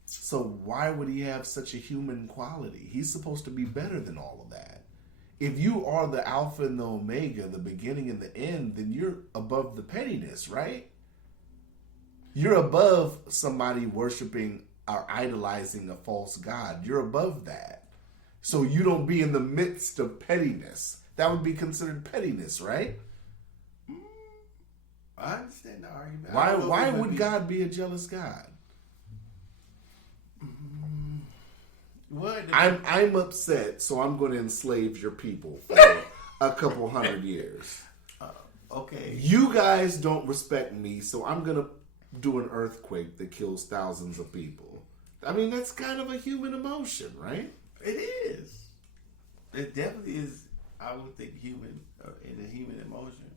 So why would he have such a human quality? He's supposed to be better than all of that. If you are the Alpha and the Omega, the beginning and the end, then you're above the pettiness, right? You're above somebody worshiping or idolizing a false god. You're above that. So you don't be in the midst of pettiness. That would be considered pettiness, right? I understand the argument. Why would God be a jealous God? What? I'm upset, so I'm going to enslave your people for a couple hundred years. Okay. You guys don't respect me, so I'm going to do an earthquake that kills thousands of people. I mean, that's kind of a human emotion, right? It is. It definitely is. I would think human in a human emotion.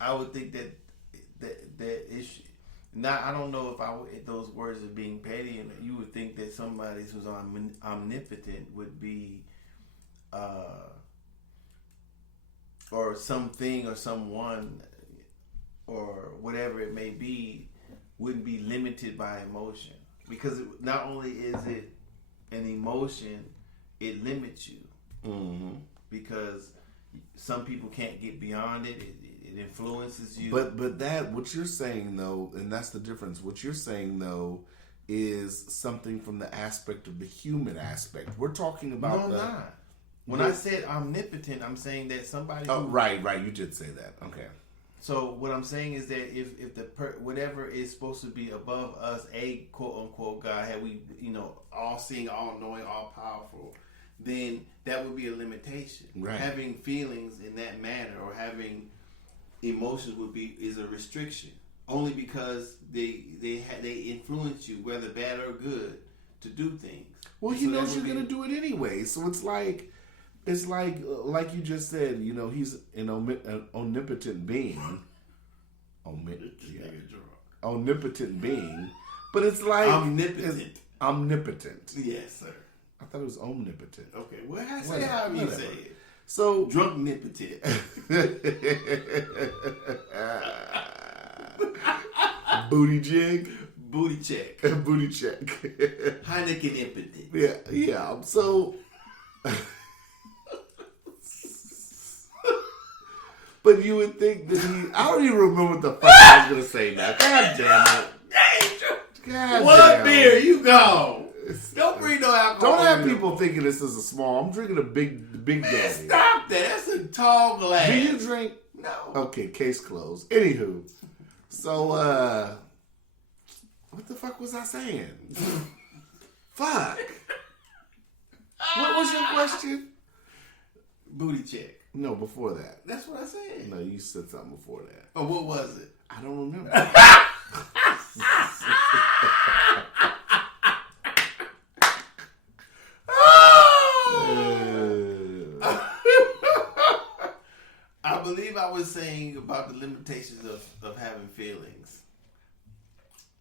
I would think that it's not. I don't know if those words are being petty, and you would think that somebody who's omnipotent would be, or something or someone, or whatever it may be, wouldn't be limited by emotion, because not only is it an emotion, it limits you. Mm-hmm. Because some people can't get beyond it. It influences you. But that, what you're saying though, and that's the difference. What you're saying though is something from the aspect of the human aspect. We're talking about no, I'm not. When I said omnipotent, I'm saying that somebody. Oh, right. You did say that. Okay. So what I'm saying is that if whatever is supposed to be above us, a quote unquote God, had we all seeing, all knowing, all powerful, then that would be a limitation. Right. Having feelings in that manner or having emotions is a restriction. Only because they influence you, whether bad or good, to do things. Well, he knows you're gonna do it anyway. So it's like you just said. He's an omnipotent being. Omnipotent being, but it's like omnipotent. Yes, sir. I thought it was omnipotent. Okay, well, say how you say it. So Drunk-nipotent. Booty jig. Booty check. Booty check. Heineken impotent. Yeah. So, but you would think that I don't even remember what the fuck I was gonna say now. God damn it. God One damn. beer, you go. Don't bring no alcohol. Don't have people thinking this is a small. I'm drinking a big daddy. Stop that. That's a tall glass. Do you drink? No. Okay, case closed. Anywho, so what the fuck was I saying? Fuck. What was your question? Booty check. No, before that. That's what I said. No, you said something before that. Oh, what was it? I don't remember. I believe I was saying about the limitations of having feelings.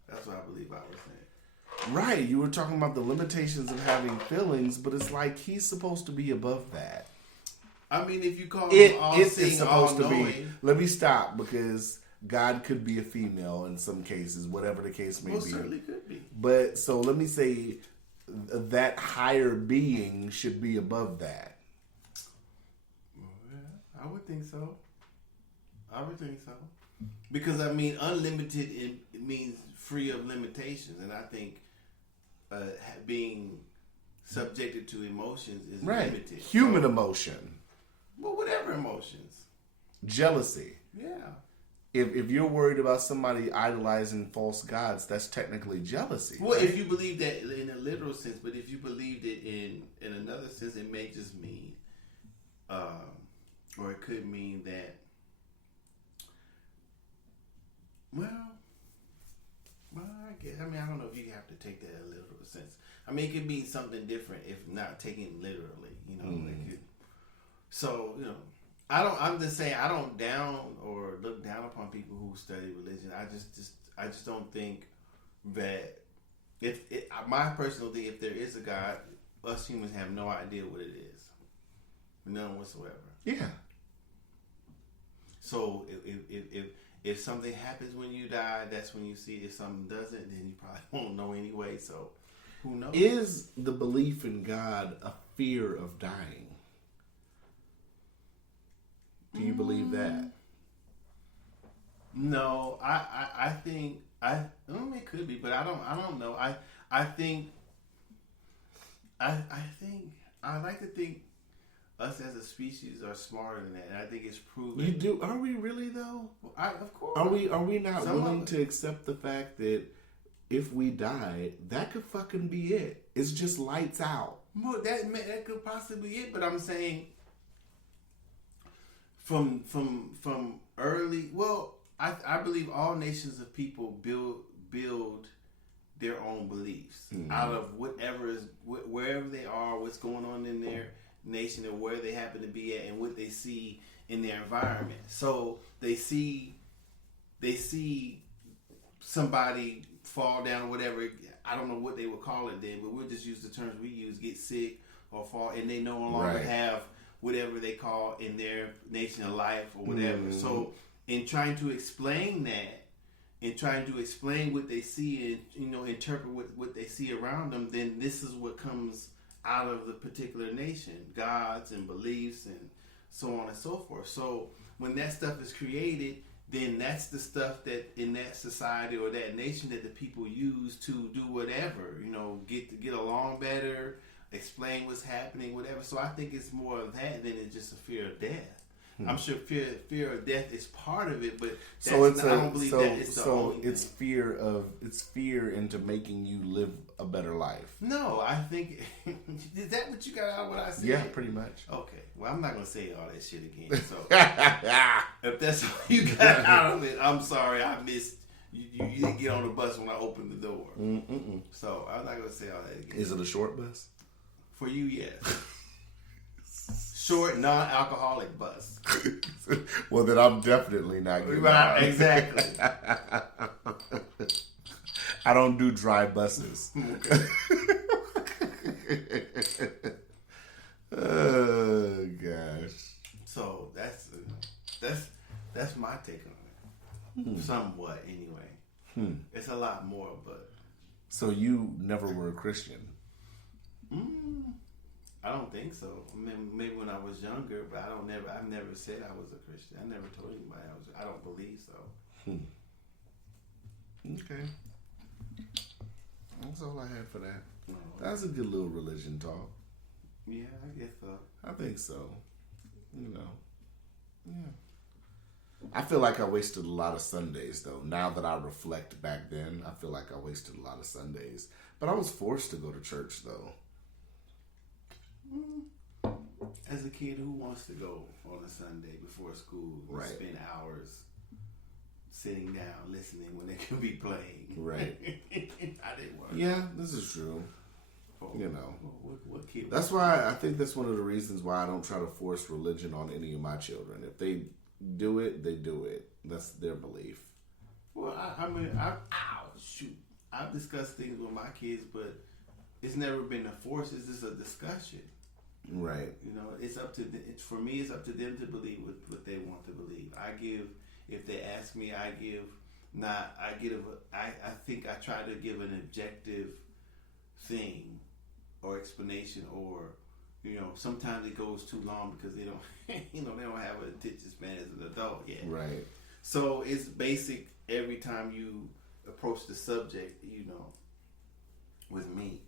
That's what I believe I was saying. Right, you were talking about the limitations of having feelings, but it's like he's supposed to be above that. I mean, if you call him all-seeing, all-knowing. Let me stop, because God could be a female in some cases, whatever the case may be. Certainly could be. But so let me say that higher being should be above that. I would think so. Because, I mean, unlimited, it means free of limitations. And I think being subjected to emotions is limited. Human emotion. Well, whatever emotions. Jealousy. Yeah. If you're worried about somebody idolizing false gods, that's technically jealousy. Well, right? if you believe that in a literal sense, but if you believed it in another sense, it may just mean, or it could mean that, well, I guess, I mean, I don't know if you have to take that in a literal sense. I mean, it could mean something different if not taken literally, it could, so, I'm just saying, I don't look down upon people who study religion. I just don't think that my personal thing, if there is a God, us humans have no idea what it is, none whatsoever. Yeah. So if something happens when you die, that's when you see it. If something doesn't, then you probably won't know anyway. So who knows? Is the belief in God a fear of dying? Do you believe that? No, I think It could be, but I don't know. I think I like to think us as a species are smarter than that, and I think it's proven. You do? Are we really though? Of course. Are we not willing to accept the fact that if we die, that could fucking be it? It's just lights out. Well, that could possibly be it, but I'm saying from early. Well, I believe all nations of people build their own beliefs out of wherever they are, what's going on in their nation, or where they happen to be at, and what they see in their environment. So they see somebody fall down or whatever. I don't know what they would call it then, but we'll just use the terms we use: get sick or fall, and they no longer have whatever they call in their nation of life or whatever. So in trying to explain that, and trying to explain what they see and interpret what they see around them, then this is what comes out of the particular nation, gods and beliefs and so on and so forth. So when that stuff is created, then that's the stuff that in that society or that nation that the people use to do whatever, get along better, explain what's happening, whatever. So I think it's more of that than it's just a fear of death. I'm sure fear of death is part of it, but I don't believe that it's the only thing. It's fear into making you live a better life. No, I think is that what you got out of what I said? Yeah, pretty much. Okay, well, I'm not gonna say all that shit again. So if that's what you got out of it, I'm sorry, I missed. You didn't get on the bus when I opened the door. So I'm not gonna say all that again. Is it a short bus? For you, yes. Short, non-alcoholic bus. Well, then I'm definitely not getting on. Exactly. I don't do dry buses. Okay. Oh gosh. So that's my take on it. Somewhat, anyway. It's a lot more, but. So you never were a Christian? I don't think so. I mean, maybe when I was younger, but I never said I was a Christian. I never told anybody I don't believe so. Okay. That's all I had for that. That's a good little religion talk. Yeah, I guess so. I think so. Yeah. I feel like I wasted a lot of Sundays, though. Now that I reflect back then, I feel like I wasted a lot of Sundays. But I was forced to go to church, though. As a kid, who wants to go on a Sunday before school and spend hours sitting down listening when they could be playing? Right. I didn't want to. Yeah, this is true. What kid? That's why I think that's one of the reasons why I don't try to force religion on any of my children. If they do it, they do it. That's their belief. Well, I've discussed things with my kids, but it's never been a force. It's just a discussion. Right. It's up to for me. It's up to them to believe what they want to believe. If they ask me, I think I try to give an objective thing or explanation, or sometimes it goes too long because they don't they don't have an attention span as an adult yet. Right. So it's basic every time you approach the subject, with me.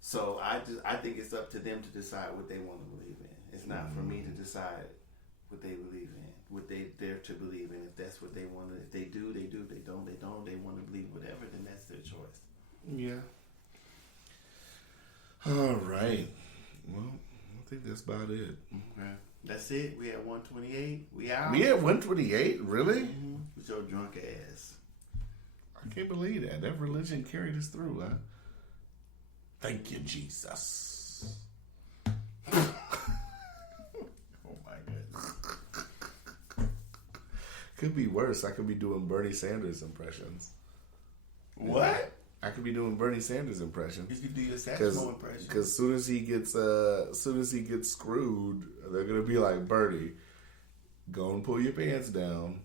So I think it's up to them to decide what they want to believe in. It's not for me to decide what they believe in, what they dare to believe in. If that's what they want to, if they do, they do. If they don't, they don't. They want to believe whatever, then that's their choice. Yeah. All right. Well, I think that's about it. Okay. That's it. We at 128. We out. We at 128? Really? Mm-hmm. With your drunk ass. I can't believe that. That religion carried us through, huh? Thank you, Jesus. Oh my goodness. Could be worse. I could be doing Bernie Sanders impressions. What? I could be doing Bernie Sanders impressions. You could do your saxophone impression. Because as soon as he gets screwed, they're gonna be like, Bernie, go and pull your pants down.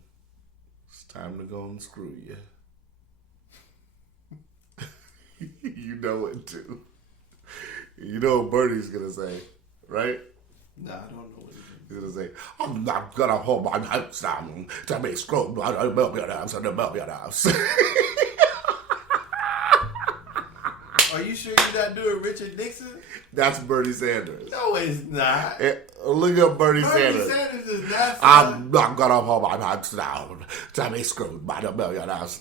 It's time to go and screw you. You know it too. You know what Bernie's gonna say, right? No, I don't know what he's gonna say. I'm not gonna hold my hands down to be screwed by the millionaires and the millionaires. you sure you're not doing Richard Nixon? That's Bernie Sanders. No, it's not. Look up Bernie Bernie Sanders. Sanders is not. I'm not gonna hold my hands down to be screwed by the millionaires.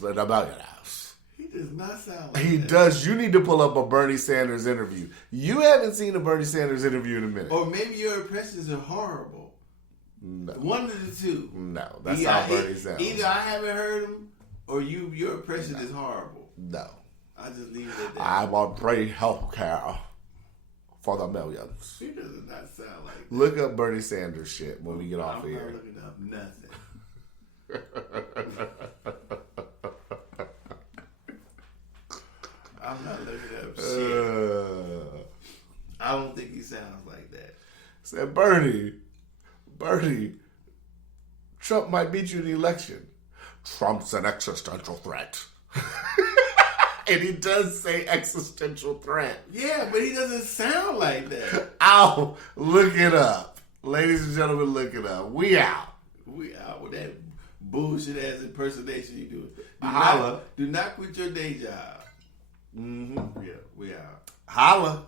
He does not sound like He that. does. You need to pull up a Bernie Sanders interview. You haven't seen a Bernie Sanders interview in a minute. Or maybe your impressions are horrible. No. One of the two. No, that's how Bernie sounds. Either I haven't heard him, or your impression is horrible. No. I just leave it at that. I want free health care for the millions. He does not sound like that. Look up Bernie Sanders shit when we get off I'm here. not looking up nothing. I'm not looking up shit. I don't think he sounds like that. Said Bernie, Trump might beat you in the election. Trump's an existential threat. And he does say existential threat. Yeah, but he doesn't sound like that. Ow, look it up. Ladies and gentlemen, look it up. We out. We out with that bullshit ass impersonation you do. Holla. Do not quit your day job. Mm-hmm. Yeah, we out. Holla.